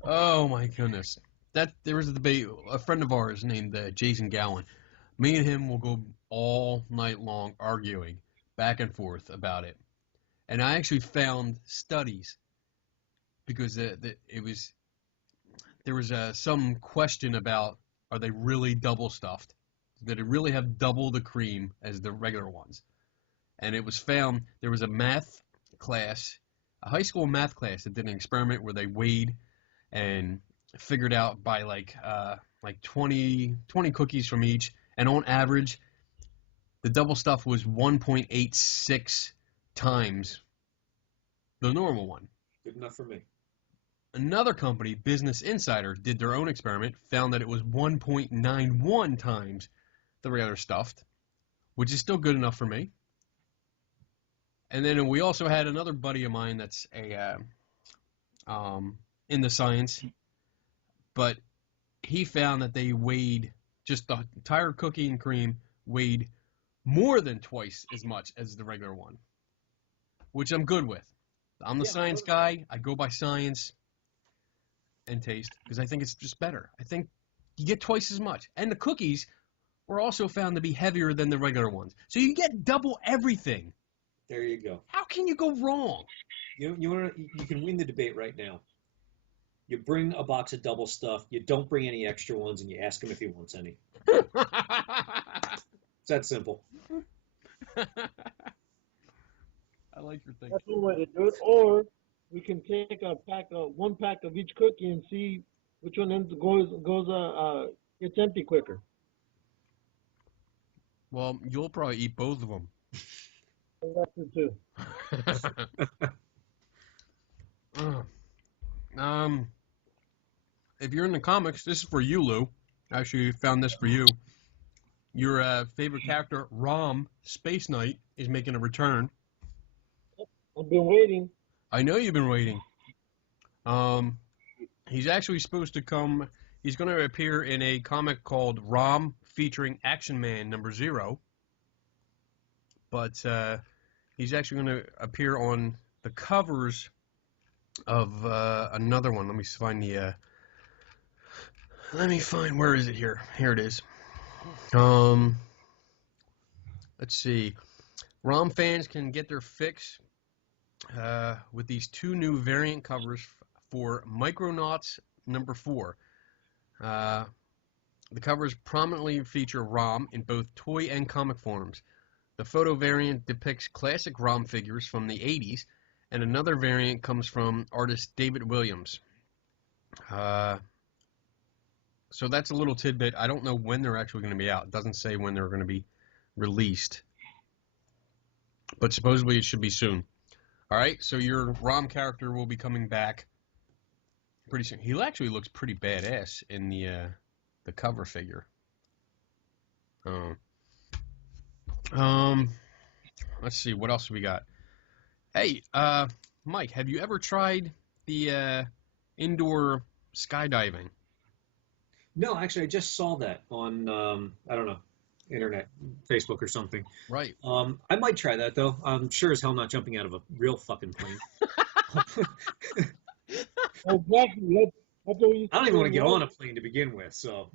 Oh, my goodness. There was a debate. A friend of ours named Jason Gowan. Me and him will go all night long arguing back and forth about it. And I actually found studies because there was some question about, are they really double stuffed? Did it really have double the cream as the regular ones? And it was found there was a math class, a high school math class that did an experiment where they weighed and figured out by like 20 cookies from each, and on average, the double stuff was 1.86 times the normal one. Good enough for me. Another company, Business Insider, did their own experiment, found that it was 1.91 times the regular stuffed, which is still good enough for me. And then we also had another buddy of mine that's in the science, but he found that they weighed, just the entire cookie and cream weighed more than twice as much as the regular one, which I'm good with. I'm the science guy. I go by science and taste because I think it's just better. I think you get twice as much. And the cookies were also found to be heavier than the regular ones. So you get double everything. There you go. How can you go wrong? You can win the debate right now. You bring a box of double stuff, you don't bring any extra ones, and you ask him if he wants any. It's that simple. I like your thing. That's one way to do it. Or we can take one pack of each cookie and see which one gets empty quicker. Well, you'll probably eat both of them. That's it too. If you're in the comics, this is for you, Lou. Actually, found this for you. Your favorite character, ROM Spaceknight, is making a return. I've been waiting. I know you've been waiting. He's actually supposed to come. He's going to appear in a comic called ROM featuring Action Man #0. But he's actually going to appear on the covers of another one. Let me find where is it here? Here it is. Let's see. ROM fans can get their fix with these two new variant covers for Micronauts #4. The covers prominently feature ROM in both toy and comic forms. The photo variant depicts classic ROM figures from the 80s, and another variant comes from artist David Williams. So that's a little tidbit. I don't know when they're actually going to be out. It doesn't say when they're going to be released. But supposedly it should be soon. Alright, so your ROM character will be coming back pretty soon. He actually looks pretty badass in the cover figure. Let's see, what else we got? Hey, Mike, have you ever tried the indoor skydiving? No, actually, I just saw that on, I don't know, internet, Facebook or something. Right. I might try that though. I'm sure as hell not jumping out of a real fucking plane. Exactly. That's what you I don't see even want when to get you on a plane to begin with. So,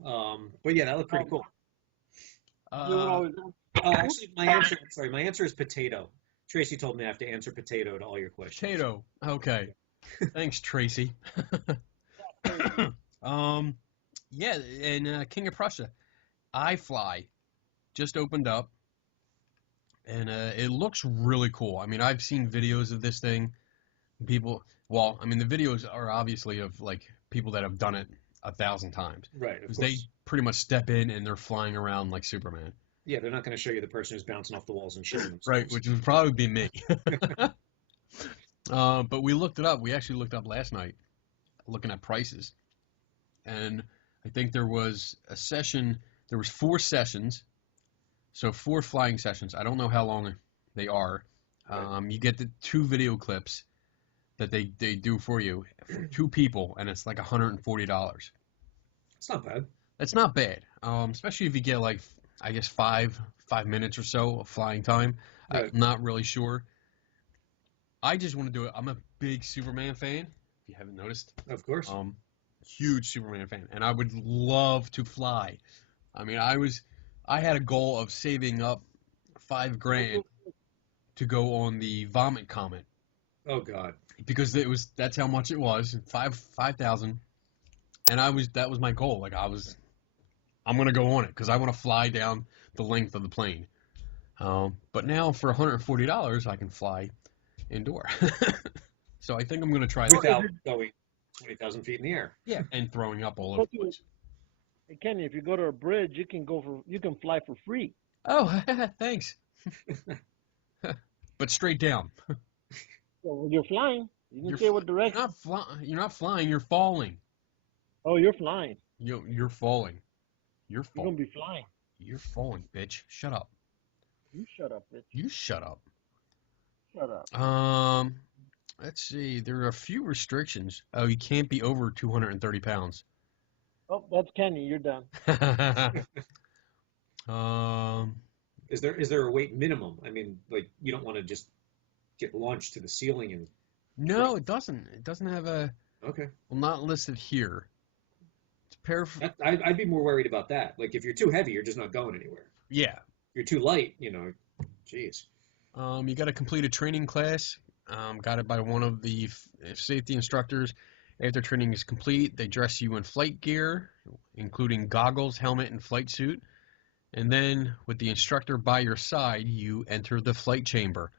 but yeah, that looked pretty cool. Actually, my answer is potato. Tracy told me I have to answer potato to all your questions. Potato. Okay. Thanks, Tracy. Yeah, and King of Prussia, iFly just opened up, and it looks really cool. I mean, I've seen videos of this thing. People, well, I mean, the videos are obviously of like people that have done it 1,000 times. Right, of Because course. they pretty much step in and they're flying around like Superman. Yeah, they're not going to show you the person who's bouncing off the walls and shitting themselves. Right, which would probably be me. But we looked it up. We actually looked up last night, looking at prices, and I think there was a session. There was 4 sessions, so 4 flying sessions. I don't know how long they are. You get the 2 video clips that they do for you, for 2 people, and it's like $140. It's not bad. That's not bad, especially if you get like, I guess 5 minutes or so of flying time. Right. I'm not really sure. I just want to do it. I'm a big Superman fan, if you haven't noticed. Of course. Huge Superman fan, and I would love to fly. I mean, I had a goal of saving up $5,000 to go on the Vomit Comet. Oh God. Because that's how much it was, 5,000, and that was my goal. Like I'm gonna go on it because I want to fly down the length of the plane. But now for $140, I can fly indoor. So I think I'm gonna try that without going 20,000 feet in the air. Yeah, and throwing up all over the place. Hey, Kenny, if you go to a bridge, you can fly for free. Oh, thanks. But straight down. Well, you're flying. You can say what direction. You're not flying. You're falling. Oh, you're flying. You're falling. You're You're falling. gonna be flying. You're falling, bitch. Shut up. You shut up, bitch. You shut up. Shut up. Let's see. There are a few restrictions. Oh, you can't be over 230 pounds. Oh, that's Kenny. You're done. Is there a weight minimum? I mean, like you don't want to just get launched to the ceiling and. No, it doesn't. It doesn't have a. Okay. Well, not listed here. It's I'd be more worried about that. Like if you're too heavy, you're just not going anywhere. Yeah. If you're too light, jeez. You got to complete a training class. Got it by one of the safety instructors. After training is complete, they dress you in flight gear, including goggles, helmet, and flight suit. And then, with the instructor by your side, you enter the flight chamber.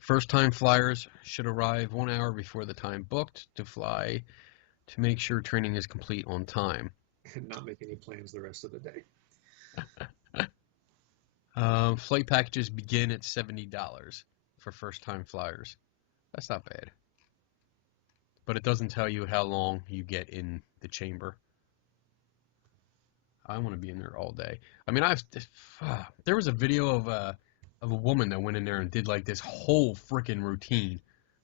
First-time flyers should arrive 1 hour before the time booked to fly to make sure training is complete on time. And not make any plans the rest of the day. Flight packages begin at $70 for first-time flyers. That's not bad. But it doesn't tell you how long you get in the chamber. I want to be in there all day. I mean, there was a video of a woman that went in there and did like this whole freaking routine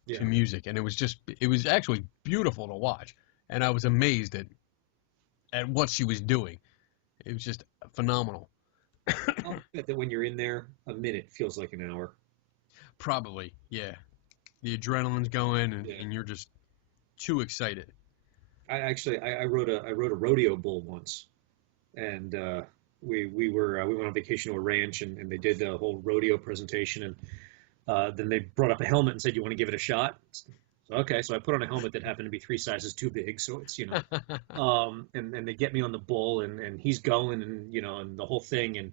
to music, and it was actually beautiful to watch, and I was amazed at what she was doing. It was just phenomenal. I'll bet that when you're in there, a minute feels like an hour. Probably, yeah. The adrenaline's going, and you're just too excited. I rode a rodeo bull once, and we went on vacation to a ranch, and they did the whole rodeo presentation, and then they brought up a helmet and said, "You want to give it a shot?" So, okay, so I put on a helmet that happened to be 3 sizes too big, so it's and they get me on the bull, and he's going, and and the whole thing, and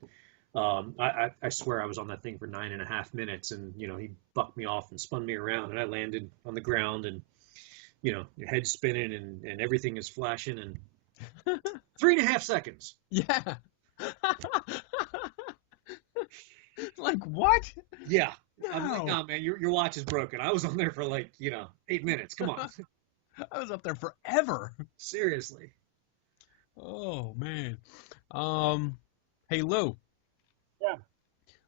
I swear I was on that thing for 9.5 minutes, and he bucked me off and spun me around, and I landed on the ground, and your head's spinning, and everything is flashing, and 3.5 seconds. Yeah. Like what? Yeah. No. I'm like, no, man, your watch is broken. I was on there for 8 minutes. Come on. I was up there forever. Seriously. Oh man. Hey Lou. Yeah.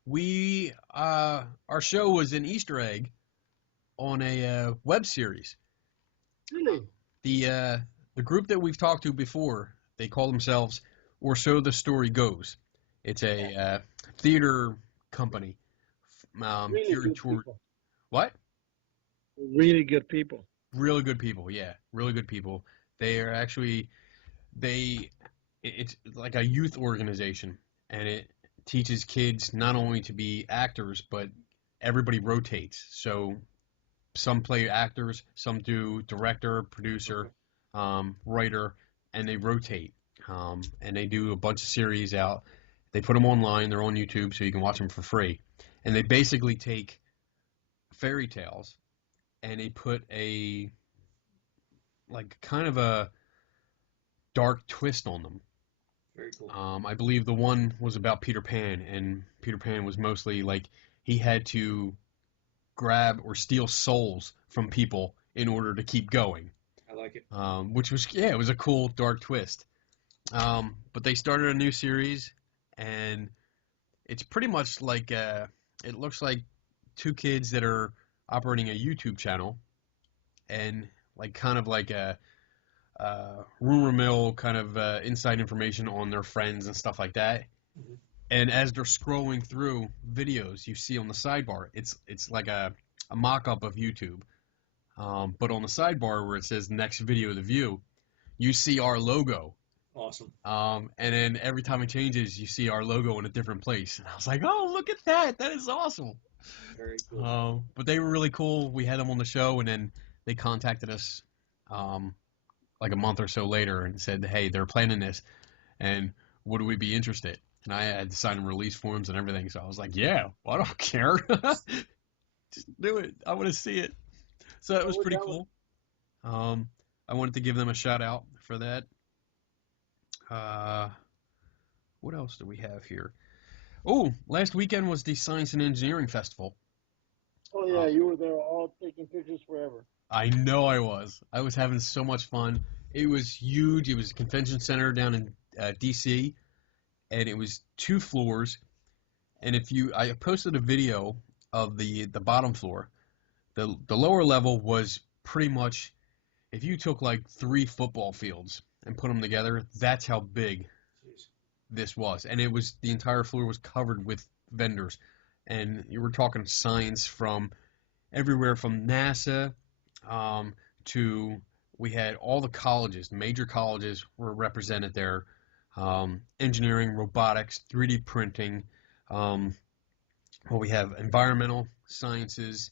We our show was an Easter egg on a web series. Really? The group that we've talked to before, they call themselves Or So the Story Goes. It's a theater company Really geared good toward people. what? Really good people. Really good people, yeah, really good people. They are actually it's like a youth organization, and it teaches kids not only to be actors, but everybody rotates. So some play actors, some do director, producer, writer, and they rotate. And they do a bunch of series out. They put them online. They're on YouTube, so you can watch them for free. And they basically take fairy tales and they put a like kind of a dark twist on them. Very cool. I believe the one was about Peter Pan, and Peter Pan was mostly like he had to grab or steal souls from people in order to keep going. I like it. Which was, yeah, it was a cool dark twist. But they started a new series, and it's pretty much like it looks like two kids that are operating a YouTube channel, and like kind of like a rumor mill kind of inside information on their friends and stuff like that. Mhm. And as they're scrolling through videos, you see on the sidebar, it's like a mock-up of YouTube. But on the sidebar where it says next video to view, you see our logo. Awesome. And then every time it changes, you see our logo in a different place. And I was like, oh, look at that. That is awesome. Very cool. But they were really cool. We had them on the show, and then they contacted us like a month or so later and said, hey, they're planning this, and would we be interested? And I had to sign release forms and everything, so I was like, yeah, well, I don't care. Just do it. I want to see it. So that was pretty cool. I wanted to give them a shout out for that. What else do we have here? Oh, last weekend was the Science and Engineering Festival. Oh yeah, you were there all taking pictures forever. I know I was. I was having so much fun. It was huge. It was a convention center down in D.C., and it was 2 floors. And I posted a video of the bottom floor. The lower level was pretty much, if you took like 3 football fields and put them together, that's how big Jeez. this was. And the entire floor was covered with vendors. And you were talking science from everywhere from NASA to, we had all the colleges, major colleges were represented there. Engineering, robotics, 3D printing. We have environmental sciences,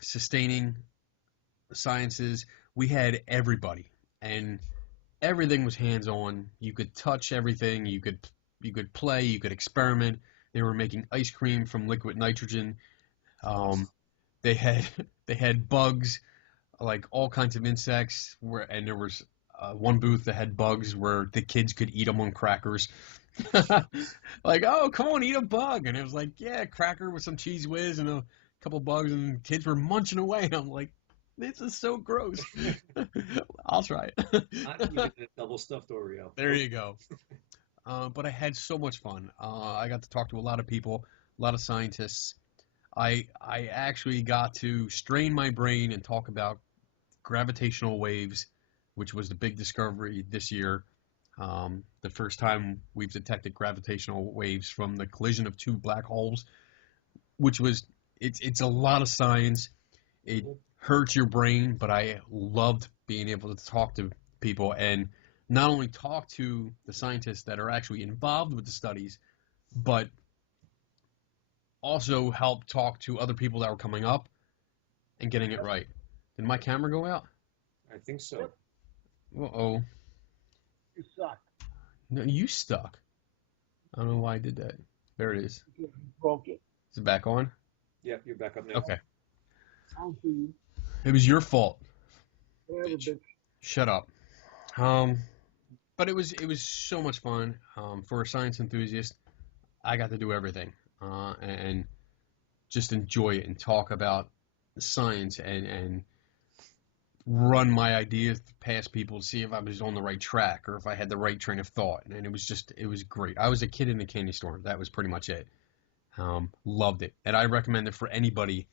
sustaining sciences. We had everybody, and everything was hands-on. You could touch everything. You could play. You could experiment. They were making ice cream from liquid nitrogen. They had bugs, like all kinds of insects. And there was one booth that had bugs where the kids could eat them on crackers. Like, oh, come on, eat a bug. And it was like, yeah, cracker with some cheese whiz and a couple bugs, and kids were munching away. And I'm like, this is so gross. I'll try it. Not even a double stuffed Oreo. There you go. But I had so much fun. I got to talk to a lot of people, a lot of scientists. I actually got to strain my brain and talk about gravitational waves, which was the big discovery this year. The first time we've detected gravitational waves from the collision of 2 black holes, which was, it's a lot of science. It hurts your brain, but I loved being able to talk to people and not only talk to the scientists that are actually involved with the studies, but also help talk to other people that were coming up and getting it right. Did my camera go out? I think so. Uh-oh. You suck. No, you stuck. I don't know why I did that. There it is. You broke it. Is it back on? Yeah, you're back up now. Okay. On to you. It was your fault. Whatever, bitch. Shut up. But it was so much fun. For a science enthusiast, I got to do everything. And just enjoy it and talk about science and run my ideas past people to see if I was on the right track or if I had the right train of thought. And it was great. I was a kid in a candy store. That was pretty much it. Loved it. And I recommend it for anybody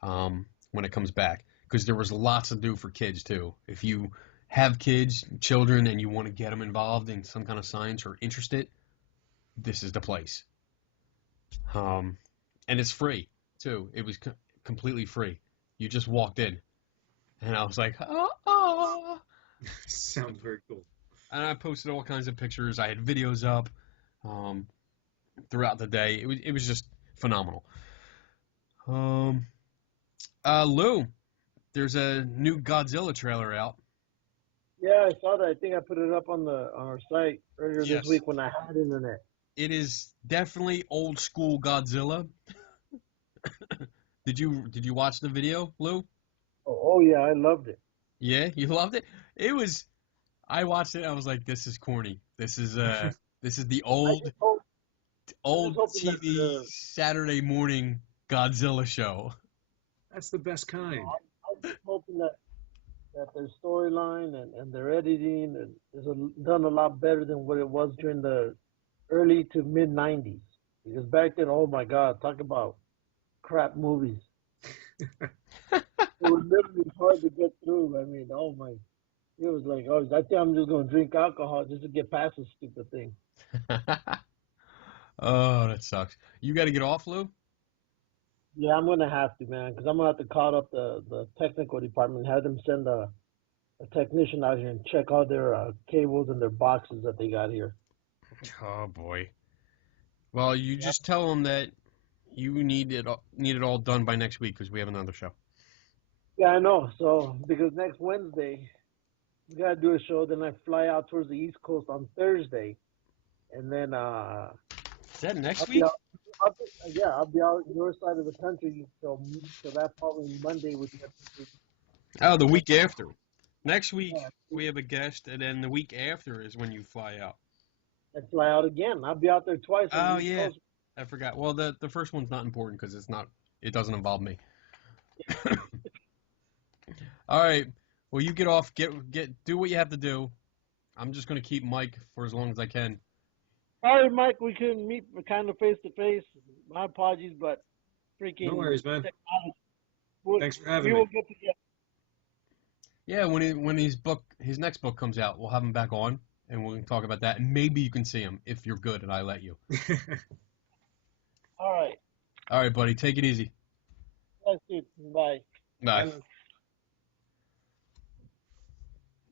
when it comes back, because there was lots to do for kids too. If you have kids, children, and you want to get them involved in some kind of science or interested, this is the place. And it's free too. It was completely free. You just walked in, and I was like, oh. Sounds very cool. And I posted all kinds of pictures. I had videos up throughout the day. It was just phenomenal. Lou, there's a new Godzilla trailer out. Yeah, I saw that. I think I put it up on our site earlier Yes. this week when I had internet. It is definitely old school Godzilla. Did you watch the video, Lou? Oh yeah, I loved it. Yeah, you loved it? I watched it, I was like, this is corny. This is the old TV Saturday morning Godzilla show. That's the best kind. I'm just hoping that their storyline and their editing is done a lot better than what it was during the early to mid 90s. Because back then, oh my God, talk about crap movies. It was literally hard to get through. I mean, oh my, it was like, oh, I think I'm just going to drink alcohol just to get past this stupid thing. Oh, that sucks. You got to get off, Lou? Yeah, I'm going to have to, man, because I'm going to have to call up the technical department, have them send a technician out here and check all their cables and their boxes that they got here. Oh boy. Well, you just tell them that you need it all done by next week because we have another show. Yeah, I know. So because next Wednesday we gotta do a show, then I fly out towards the East Coast on Thursday, and then Is that next I'll week? I'll be out on your side of the country. So that following Monday would be. Oh, the week after. Next week we have a guest, and then the week after is when you fly out. I fly out again. I'll be out there twice. Oh yeah, I forgot. Well, the first one's not important because it doesn't involve me. All right. Well, you get off. Do what you have to do. I'm just gonna keep Mike for as long as I can. Sorry, Mike, we couldn't meet kind of face to face. My apologies, but freaking. No worries, man. Technology. Thanks for having we me. will get together. Yeah, when his next book comes out, we'll have him back on, and we'll talk about that. And maybe you can see him if you're good, and I let you. All right. All right, buddy. Take it easy. That's it. Bye. Bye.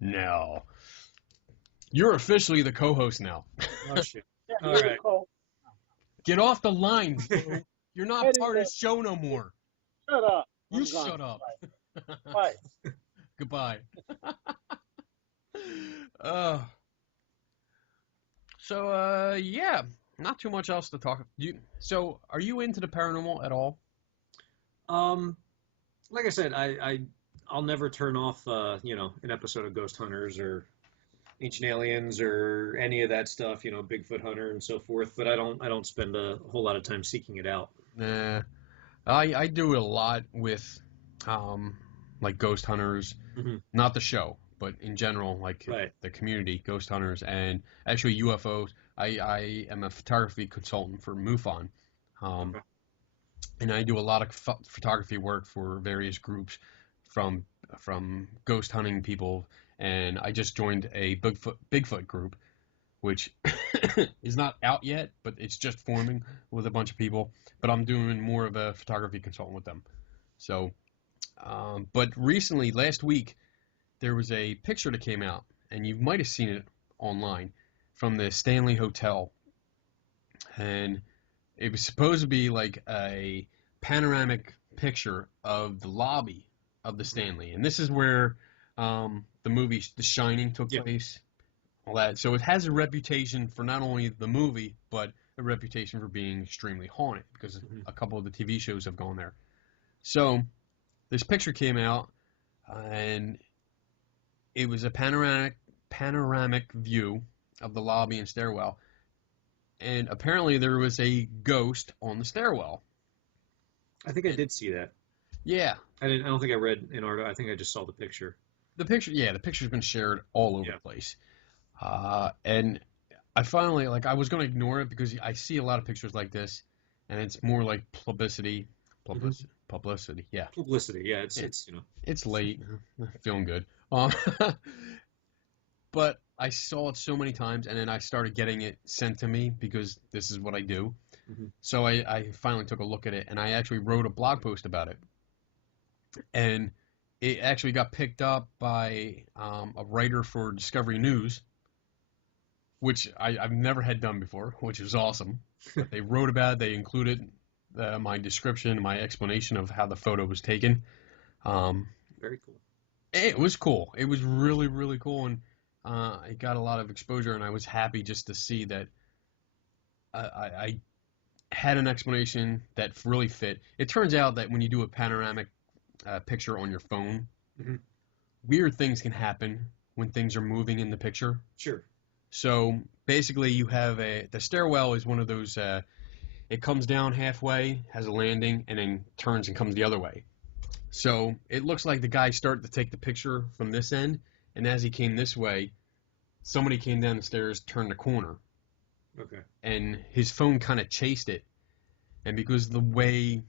No. You're officially the co-host now. Oh, shit. Yeah, All you're right. cool. Get off the line. You're not part of the show no more. Shut up. You I'm gone. shut up. Bye. Goodbye. Yeah, not too much else to talk. So, are you into the paranormal at all? Like I said, I'll never turn off, an episode of Ghost Hunters or Ancient Aliens or any of that stuff, Bigfoot Hunter and so forth. But I don't spend a whole lot of time seeking it out. Nah, I do it a lot with, like Ghost Hunters, not the show, but in general, like the community, Ghost Hunters, and actually UFOs. I am a photography consultant for MUFON, and I do a lot of photography work for various groups from ghost hunting people, and I just joined a Bigfoot group, which is not out yet, but it's just forming with a bunch of people, but I'm doing more of a photography consultant with them. So, but recently, last week, there was a picture that came out, and you might have seen it online, from the Stanley Hotel, and it was supposed to be like a panoramic picture of the lobby of the Stanley, and this is where the movie The Shining took place, all that. So it has a reputation for not only the movie, but a reputation for being extremely haunted, because a couple of the TV shows have gone there. So this picture came out, and it was a panoramic view of the lobby and stairwell, and apparently there was a ghost on the stairwell. I think I did see that. Yeah. I don't think I read an article. I think I just saw the picture. The picture's been shared all over the place. And I finally, I was going to ignore it because I see a lot of pictures like this, and it's more like publicity. Publicity, yeah. Publicity, yeah. It's It's late. Feeling good. but I saw it so many times, and then I started getting it sent to me because this is what I do. Mm-hmm. So I finally took a look at it, and I actually wrote a blog post about it. And it actually got picked up by a writer for Discovery News, which I've never had done before, which is awesome. But they wrote about it. They included my description, my explanation of how the photo was taken. Very cool. It was cool. It was really, really cool, and it got a lot of exposure, and I was happy just to see that I had an explanation that really fit. It turns out that when you do a panoramic picture on your phone, mm-hmm. weird things can happen when things are moving in the picture. Sure. So basically you have the stairwell is one of those, it comes down halfway, has a landing, and then turns and comes the other way. So it looks like the guy started to take the picture from this end, and as he came this way, somebody came down the stairs, turned the corner. Okay. And his phone kind of chased it. And because the way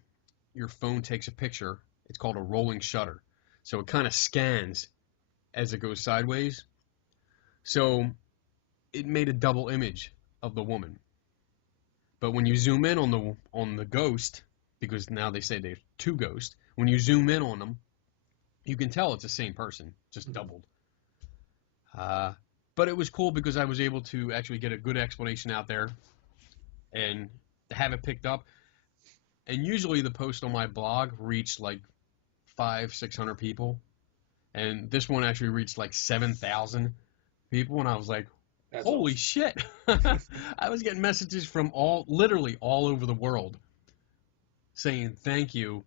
your phone takes a picture, it's called a rolling shutter. So it kind of scans as it goes sideways. So it made a double image of the woman. But when you zoom in on the ghost, because now they say there's two ghosts, when you zoom in on them, you can tell it's the same person, just doubled. But it was cool because I was able to actually get a good explanation out there and have it picked up. And usually the post on my blog reached like 500-600 people. And this one actually reached like 7,000 people. And I was like, That's holy awesome. shit. I was getting messages from literally all over the world saying thank you,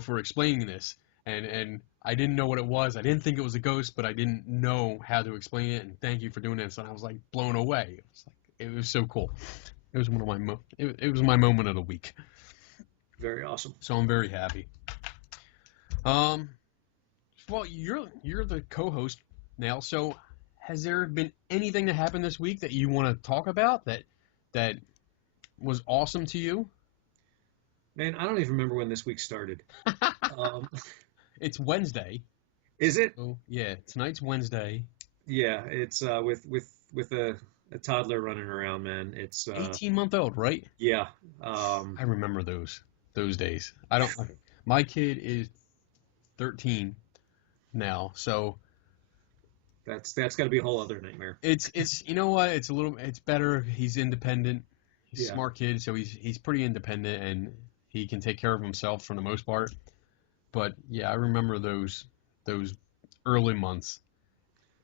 for explaining this. And I didn't know what it was. I didn't think it was a ghost, but I didn't know how to explain it. And thank you for doing this. And I was like blown away. It was so cool. It was one of my it was my moment of the week. Very awesome. So I'm very happy. Well, you're the co-host now. So has there been anything that happened this week that you want to talk about that was awesome to you? Man, I don't even remember when this week started. It's Wednesday. Is it? Oh, yeah, tonight's Wednesday. Yeah, it's with a toddler running around, man. It's 18-month-old, right? Yeah. I remember those days. My kid is 13 now, so that's got to be a whole other nightmare. It's you know what? It's better. He's independent. He's Yeah. a smart kid, so he's pretty independent and he can take care of himself for the most part. But yeah, I remember those early months,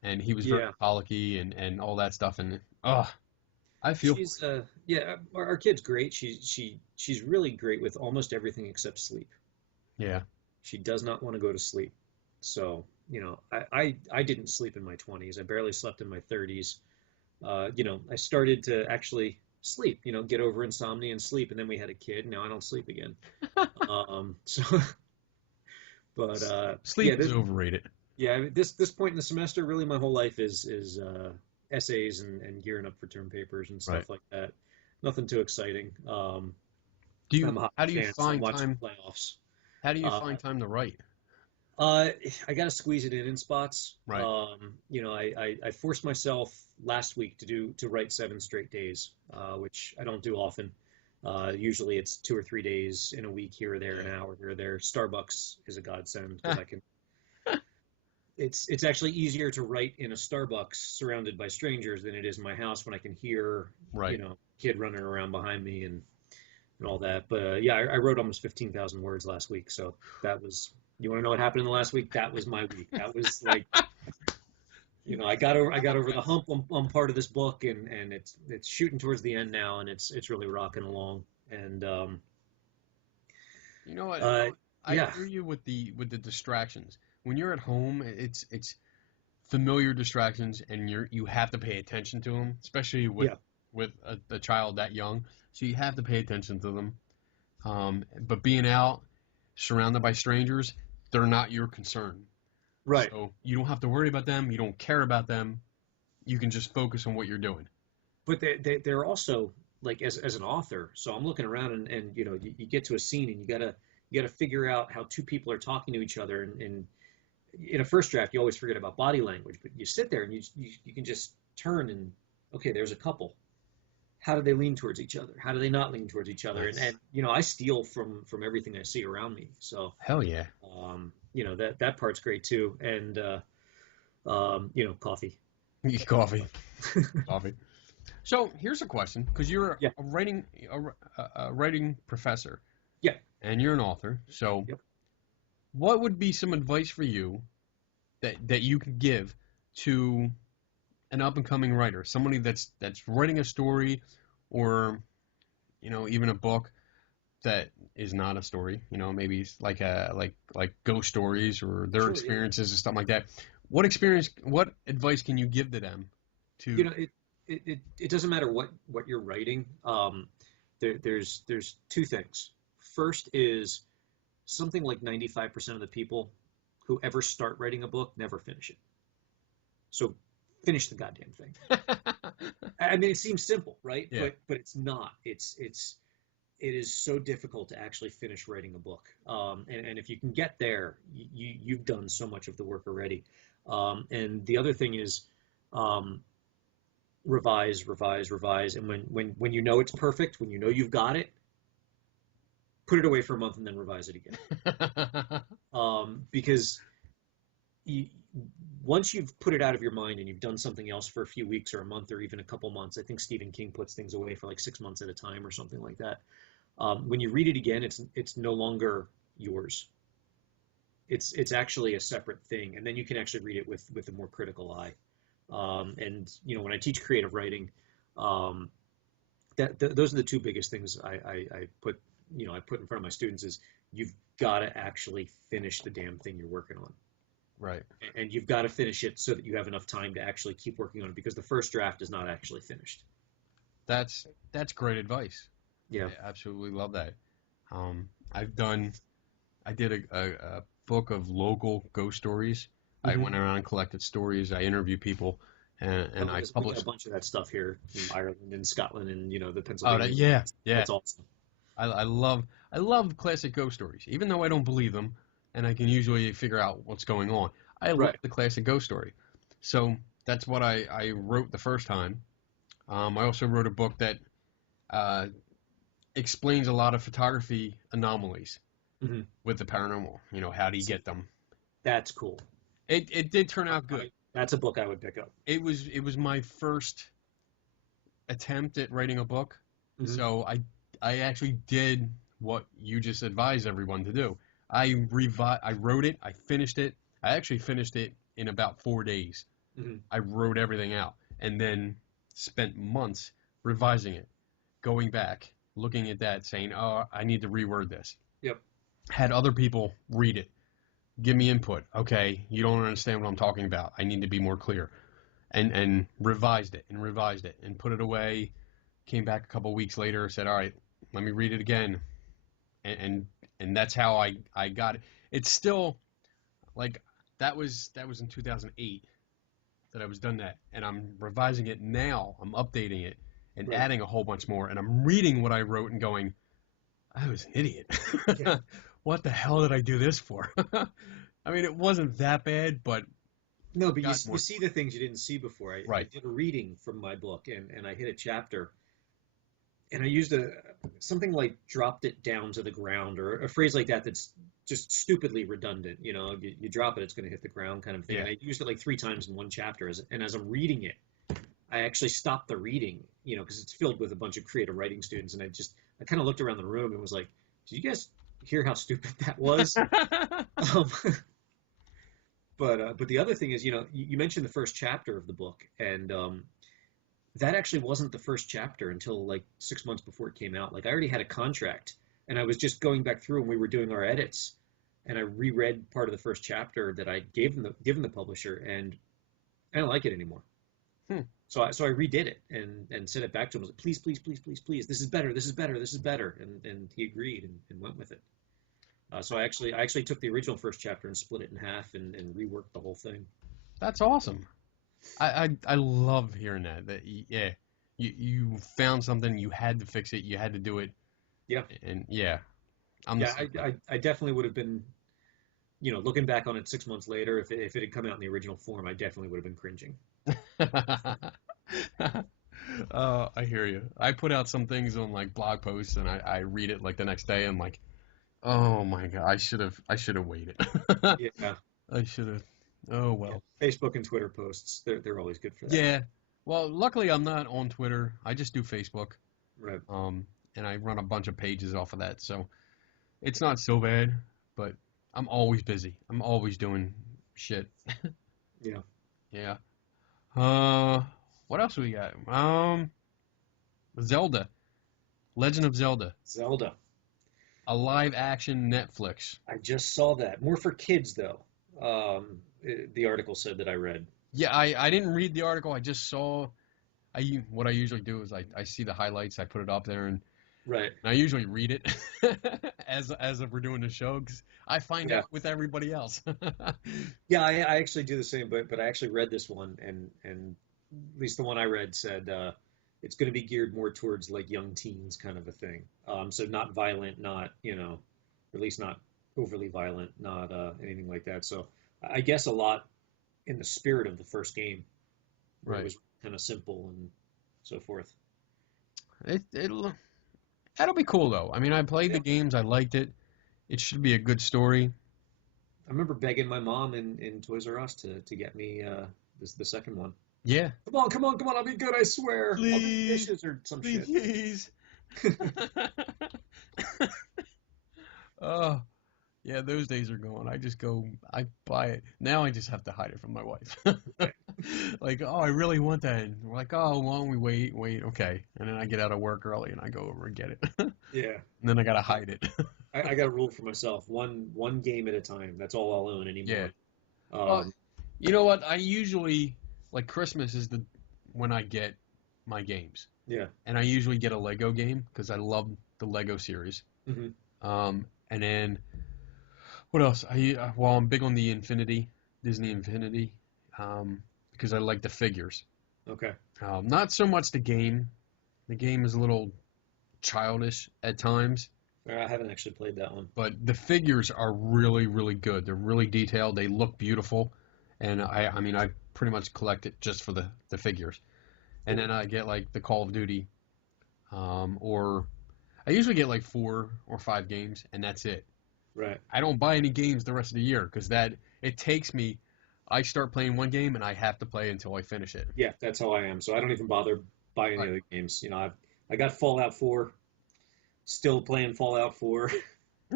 and he was very colicky and all that stuff. And I feel she's our kid's great. She's really great with almost everything except sleep. Yeah. She does not want to go to sleep. So I didn't sleep in my 20s. I barely slept in my 30s. I started to actually sleep. Get over insomnia and sleep, and then we had a kid. Now I don't sleep again. But sleep is overrated. Yeah, this point in the semester, really, my whole life is essays and gearing up for term papers and stuff like that. Nothing too exciting. How do you find time? Playoffs. How do you find time to write? I got to squeeze it in spots. Right. I forced myself last week to write 7 straight days, which I don't do often. Usually it's 2 or 3 days in a week here or there, an hour here or there. Starbucks is a godsend because I can. It's actually easier to write in a Starbucks surrounded by strangers than it is in my house when I can hear kid running around behind me and all that. But I wrote almost 15,000 words last week, so that was. You want to know what happened in the last week? That was my week. That was like, I got over the hump on part of this book, and it's shooting towards the end now, and it's really rocking along. And you know what? I hear you with the distractions. When you're at home, it's familiar distractions, and you have to pay attention to them, especially with a child that young. So you have to pay attention to them. But being out, surrounded by strangers, they're not your concern. Right. So you don't have to worry about them. You don't care about them. You can just focus on what you're doing. But they're also, like, as an author, so I'm looking around and you get to a scene and you gotta figure out how two people are talking to each other and in a first draft, you always forget about body language, but you sit there and you can just turn and, okay, there's a couple. How do they lean towards each other? How do they not lean towards each other? Nice. And I steal from everything I see around me. So, Hell yeah. that part's great too. And, coffee. Coffee. Coffee. So here's a question, because you're Yeah. a writing professor. Yeah. And you're an author. So Yep. what would be some advice for you that you could give to an up-and-coming writer, somebody that's writing a story, or even a book that is not a story, maybe it's like ghost stories or their Sure, experiences and stuff like that. What advice can you give to them to it doesn't matter what you're writing. There's two things. First is something like 95% of the people who ever start writing a book never finish it. So finish the goddamn thing. I mean, it seems simple, right? Yeah. But it's not. It is so difficult to actually finish writing a book. And if you can get there, you've done so much of the work already. And the other thing is, revise. And when you know it's perfect, when you know you've got it, put it away for a month and then revise it again. Because once you've put it out of your mind and you've done something else for a few weeks or a month or even a couple months, I think Stephen King puts things away for like 6 months at a time or something like that. When you read it again, it's no longer yours. It's actually a separate thing, and then you can actually read it with a more critical eye. And when I teach creative writing, those are the two biggest things I put in front of my students is you've got to actually finish the damn thing you're working on. Right. And you've got to finish it so that you have enough time to actually keep working on it, because the first draft is not actually finished. That's great advice. Yeah. I absolutely love that. I did a book of local ghost stories. I went around and collected stories. I interviewed people, and I published we got a bunch of that stuff here in Ireland and Scotland and the Pennsylvania. Oh, yeah. That's awesome. I love classic ghost stories, even though I don't believe them, and I can usually figure out what's going on. I love the classic ghost story. So that's what I wrote the first time. I also wrote a book that explains a lot of photography anomalies with the paranormal. How do you get them? That's cool. It did turn out good. That's a book I would pick up. It was my first attempt at writing a book, so I actually did what you just advised everyone to do. I wrote it, I finished it. I actually finished it in about 4 days. I wrote everything out and then spent months revising it, going back, looking at that, saying, oh, I need to reword this. Yep. Had other people read it, give me input. Okay, you don't understand what I'm talking about. I need to be more clear. And revised it and put it away. Came back a couple weeks later, said, all right, let me read it again. And that's how I got it. It's still like that was in 2008 that I was done that, and I'm revising it now. I'm updating it and adding a whole bunch more, and I'm reading what I wrote and going, I was an idiot. Yeah. What the hell did I do this for? I mean, it wasn't that bad, but no, but you see the things you didn't see before. I did a reading from my book, and I hit a chapter, and I used something like dropped it down to the ground, or a phrase like that that's just stupidly redundant. You drop it, it's going to hit the ground kind of thing. Yeah. And I used it like 3 times in one chapter, and as I'm reading it, I actually stopped the reading, because it's filled with a bunch of creative writing students, and I kind of looked around the room and was like, did you guys hear how stupid that was? But the other thing is, you mentioned the first chapter of the book, and that actually wasn't the first chapter until like 6 months before it came out. Like I already had a contract, and I was just going back through and we were doing our edits, and I reread part of the first chapter that I'd given the publisher, and I don't like it anymore. So I redid it and sent it back to him. I was like, please, this is better, and he agreed and went with it. So I actually took the original first chapter and split it in half and reworked the whole thing. That's awesome. I love hearing that. You found something, you had to fix it, you had to do it. Yeah. And yeah. I definitely would have been looking back on it 6 months later, if it had come out in the original form, I definitely would have been cringing. I hear you. I put out some things on like blog posts, and I read it like the next day. I'm like, oh my God, I should have waited. Yeah. I should have. Oh well. Yeah. Facebook and Twitter posts, they're always good for that. Yeah. Well, luckily I'm not on Twitter. I just do Facebook. Right. And I run a bunch of pages off of that, so it's not so bad. But I'm always busy. I'm always doing shit. Yeah. Yeah. What else we got? Zelda. Legend of Zelda. Zelda. A live action Netflix. I just saw that. More for kids, though. The article said that I read. Yeah, I didn't read the article. I just saw. What I usually do is I see the highlights. I put it up there, and Right. I usually read it as if we're doing the show, because I find out with everybody else. Yeah, I actually do the same, but I actually read this one, and at least the one I read said it's going to be geared more towards like young teens kind of a thing. So not violent, not at least not overly violent, not anything like that. So I guess a lot in the spirit of the first game, where Right. it was kind of simple and so forth. That'll be cool though. I mean, I played the games. I liked it. It should be a good story. I remember begging my mom in Toys R Us to get me the second one. Yeah. Come on, I'll be good, I swear. Please, I'll do the dishes or some shit. Please. Oh, yeah, those days are gone. I buy it. Now I just have to hide it from my wife. Like, oh, I really want that. And we're like, oh, why don't we wait, okay. And then I get out of work early and I go over and get it. Yeah. And then I gotta hide it. I got a rule for myself. One game at a time. That's all I'll own anymore. Yeah. You know what? I usually, like, Christmas is when I get my games. Yeah. And I usually get a Lego game because I love the Lego series. Mm-hmm. And then what else? I'm big on the Disney Infinity, because I like the figures. Okay. Not so much the game. The game is a little childish at times. I haven't actually played that one. But the figures are really, really good. They're really detailed. They look beautiful. And I mean, I pretty much collect it just for the figures. And then I get like the Call of Duty, or I usually get like 4 or 5 games, and that's it. Right. I don't buy any games the rest of the year because it takes me. I start playing one game and I have to play until I finish it. Yeah, that's how I am. So I don't even bother buying any other games. I got Fallout 4. Still playing Fallout 4.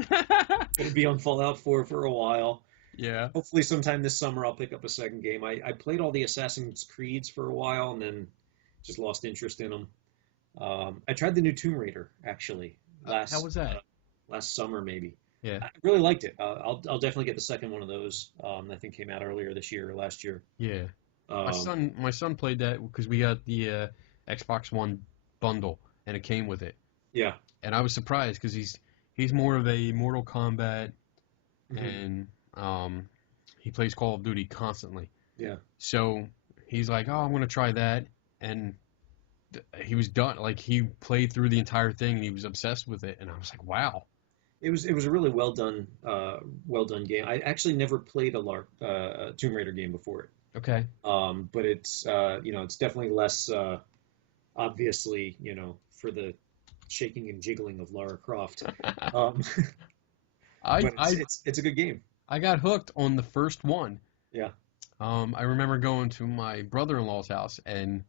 Gonna be on Fallout 4 for a while. Yeah. Hopefully sometime this summer I'll pick up a second game. I played all the Assassin's Creeds for a while and then just lost interest in them. I tried the new Tomb Raider actually how was that? Last summer maybe. Yeah. I really liked it. I'll definitely get the second one of those. I think came out earlier this year or last year. Yeah. My son played that because we got the Xbox One bundle and it came with it. Yeah. And I was surprised because he's more of a Mortal Kombat, Mm-hmm. and he plays Call of Duty constantly. Yeah. So he's like, oh, I'm going to try that. And he was done. Like, he played through the entire thing and he was obsessed with it. And I was like, wow. It was a really well done game. I actually never played a Tomb Raider game before it. Okay. But it's it's definitely less obviously for the shaking and jiggling of Lara Croft. But it's a good game. I got hooked on the first one. Yeah. I remember going to my brother-in-law's house and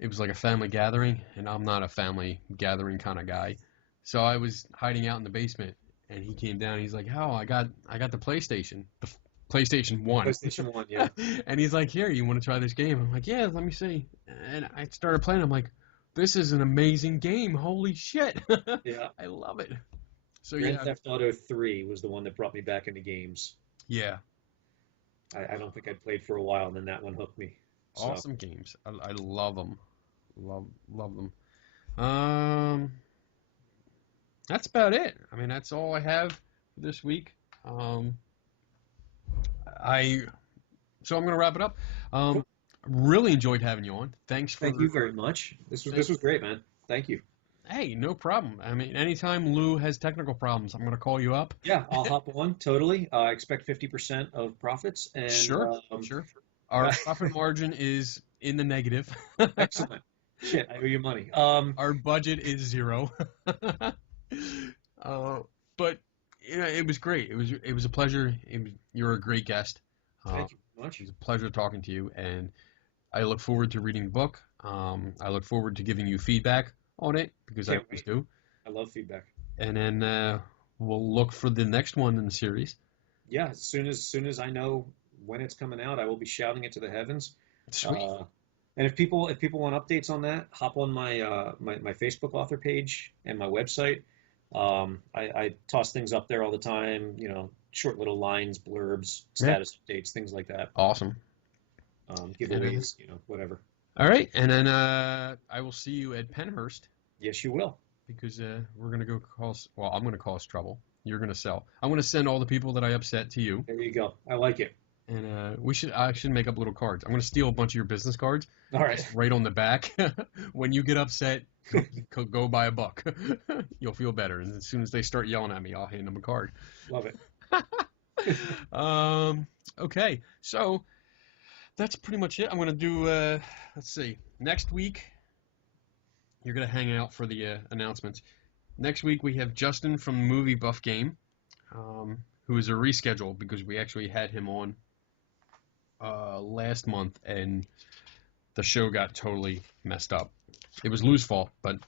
it was like a family gathering, and I'm not a family gathering kind of guy. So I was hiding out in the basement, and he came down. He's like, "Oh, I got the PlayStation, the PlayStation 1." PlayStation 1, yeah. And he's like, "Here, you want to try this game?" I'm like, "Yeah, let me see." And I started playing. I'm like, "This is an amazing game! Holy shit!" Yeah. I love it. So Grand Theft Auto 3 was the one that brought me back into games. Yeah. I don't think I'd played for a while, and then that one hooked me. So. Awesome games. I love them. Love them. That's about it. I mean, that's all I have for this week. So I'm going to wrap it up. Really enjoyed having you on. Thank you very much. This was great, man. Thank you. Hey, no problem. I mean, anytime Lou has technical problems, I'm gonna call you up. Yeah, I'll hop on totally. Expect 50% of profits, and Sure, sure. Our profit margin is in the negative. excellent. Shit, I owe you money. Our budget is 0. uh, but it was great. It was a pleasure. You're a great guest. Thank you very much. It was a pleasure talking to you, and I look forward to reading the book. I look forward to giving you feedback on it because I always do. I love feedback. And then we'll look for the next one in the series. Yeah, as soon as I know when it's coming out, I will be shouting it to the heavens. Sweet. And if people want updates on that, hop on my my Facebook author page and my website. I toss things up there all the time, short little lines, blurbs, status updates, things like that. Awesome. Giveaways, whatever. All right, and then I will see you at Penhurst. Yes, you will. Because we're going to go cause, well, I'm going to cause trouble. You're going to sell. I'm going to send all the people that I upset to you. There you go. I like it. And I should make up little cards. I'm going to steal a bunch of your business cards. All right. Right on the back. When you get upset, go buy a buck. You'll feel better. And as soon as they start yelling at me, I'll hand them a card. Love it. Okay. So that's pretty much it. I'm going to do, let's see, next week. You're going to hang out for the announcements. Next week, we have Justin from Movie Buff Game, who is a reschedule because we actually had him on last month, and the show got totally messed up. It was Lou's fault, but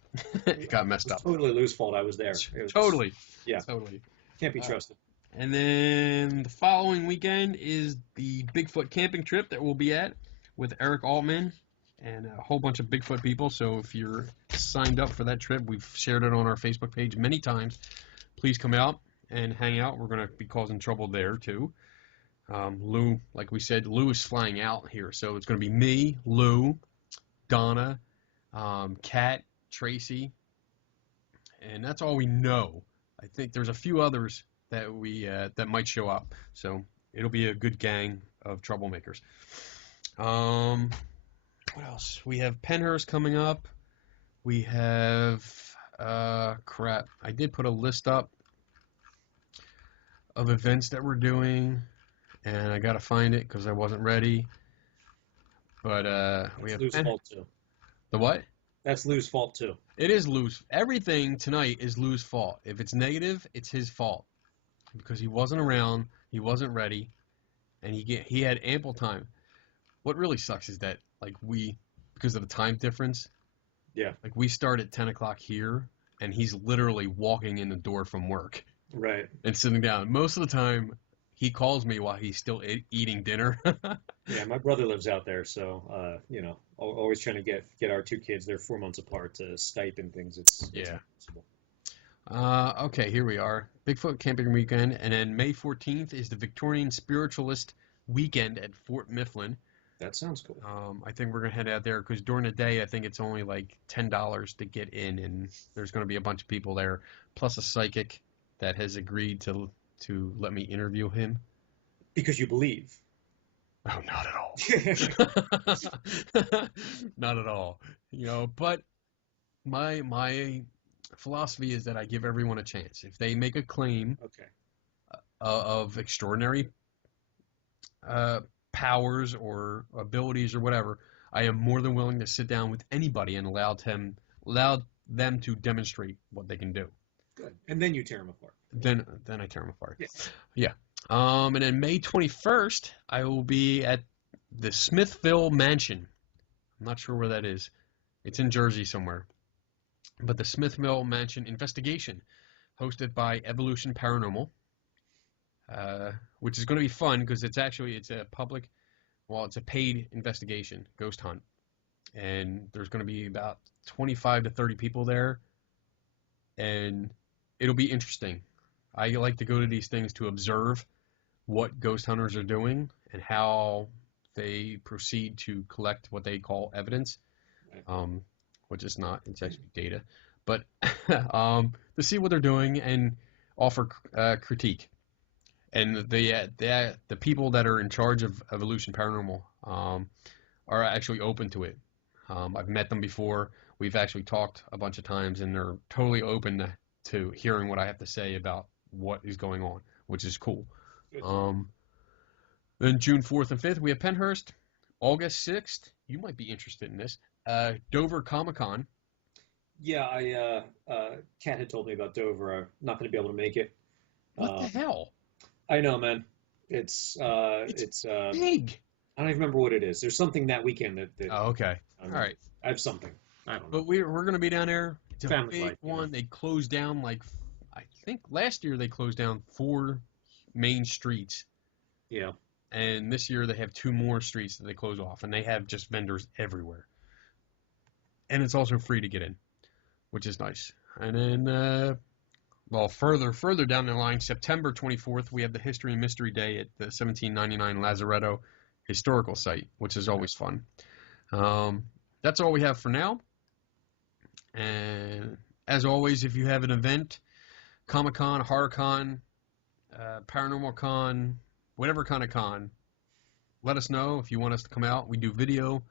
it got messed up. Totally Lou's fault. I was there. Totally. Yeah. Totally. Can't be trusted. And then the following weekend is the Bigfoot camping trip that we'll be at with Eric Altman and a whole bunch of Bigfoot people. So if you're signed up for that trip, we've shared it on our Facebook page many times. Please come out and hang out. We're going to be causing trouble there too. Lou, like we said, Lou is flying out here. So it's going to be me, Lou, Donna, Kat, Tracy, and that's all we know. I think there's a few others that that might show up. So it'll be a good gang of troublemakers. What else? We have Penhurst coming up. We have, crap. I did put a list up of events that we're doing, and I got to find it because I wasn't ready. But we have Lou's fault too. The what? That's Lou's fault too. It is Lou's. Everything tonight is Lou's fault. If it's negative, it's his fault because he wasn't around, he wasn't ready, and he had ample time. What really sucks is that because of the time difference, we start at 10 o'clock here, and he's literally walking in the door from work. Right. And sitting down. Most of the time, he calls me while he's still eating dinner. Yeah, my brother lives out there, so, always trying to get our two kids, they're 4 months apart, to Skype and things. It's impossible. Okay, here we are. Bigfoot camping weekend, and then May 14th is the Victorian Spiritualist weekend at Fort Mifflin. That sounds cool. I think we're going to head out there because during the day, I think it's only like $10 to get in, and there's going to be a bunch of people there, plus a psychic that has agreed to let me interview him. Because you believe. Oh, not at all. Not at all. But my philosophy is that I give everyone a chance. If they make a claim of extraordinary powers or abilities or whatever, I am more than willing to sit down with anybody and allow them to demonstrate what they can do. Good. And then you tear them apart. Then I tear them apart. Yes. Yeah. And then May 21st, I will be at the Smithville Mansion. I'm not sure where that is. It's in Jersey somewhere. But the Smithville Mansion investigation, hosted by Evolution Paranormal, which is going to be fun because it's a paid investigation, ghost hunt. And there's going to be about 25 to 30 people there. And it'll be interesting. I like to go to these things to observe what ghost hunters are doing and how they proceed to collect what they call evidence, which is not, it's actually data, but to see what they're doing and offer critique. And the people that are in charge of Evolution Paranormal are actually open to it. I've met them before. we've actually talked a bunch of times, and they're totally open to hearing what I have to say about what is going on, which is cool. Good. Then June 4th and 5th, we have Penhurst. August 6th, you might be interested in this, Dover Comic-Con. Yeah, Kat had told me about Dover. I'm not going to be able to make it. What the hell? I know, man. It's big. I don't even remember what it is. There's something that weekend that Oh, okay. All right. I have something. I don't know. But we're going to be down there. It's a Family big life, one. you know. They closed down, like, I think last year they closed down 4 main streets. Yeah. And this year they have 2 more streets that they close off, and they have just vendors everywhere. And it's also free to get in, which is nice. And then, well, further down the line, September 24th, we have the History and Mystery Day at the 1799 Lazaretto Historical Site, which is always fun. That's all we have for now. And as always, if you have an event, Comic-Con, Horror-Con, Paranormal Con, whatever kind of con, let us know if you want us to come out. We do video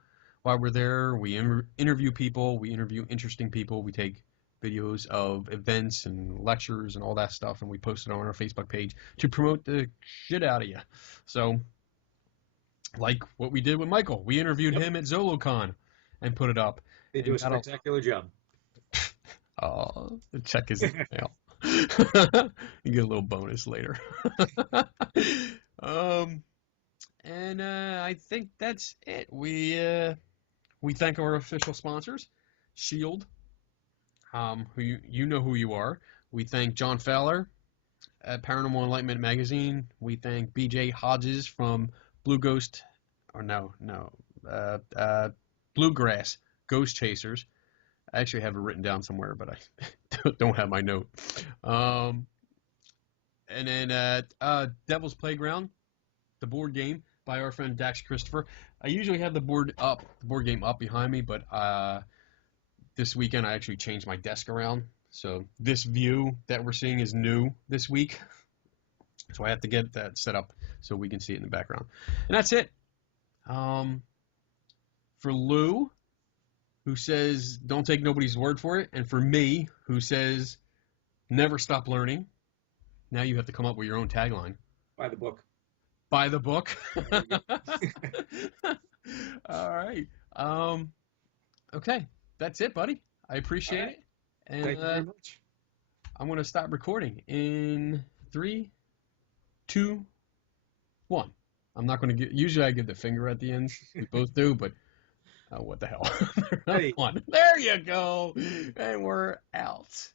while we're there. We interview people. We interview interesting people. We take videos of events and lectures and all that stuff, and we post it on our Facebook page to promote the shit out of you. So, like what we did with Michael. We interviewed him at ZoloCon and put it up. They do a spectacular job. Oh, the check is in the mail. You get a little bonus later. And I think that's it. We thank our official sponsors, Shield, who you know who you are. We thank John Fowler at Paranormal Enlightenment Magazine. We thank BJ Hodges from Bluegrass Ghost Chasers. I actually have it written down somewhere, but I don't have my note. And then Devil's Playground, the board game by our friend Dax Christopher. I usually have the board game up behind me, but this weekend I actually changed my desk around. So this view that we're seeing is new this week. So I have to get that set up so we can see it in the background. And that's it. For Lou, who says, don't take nobody's word for it. And for me, who says, never stop learning. Now you have to come up with your own tagline. Buy the book. Buy the book. All right. Okay. That's it, buddy. I appreciate it. And thank you very much. I'm going to stop recording in 3, 2, 1. I'm not going to get, usually I give the finger at the end. We both do, but oh, what the hell? Hey. There you go. And we're out.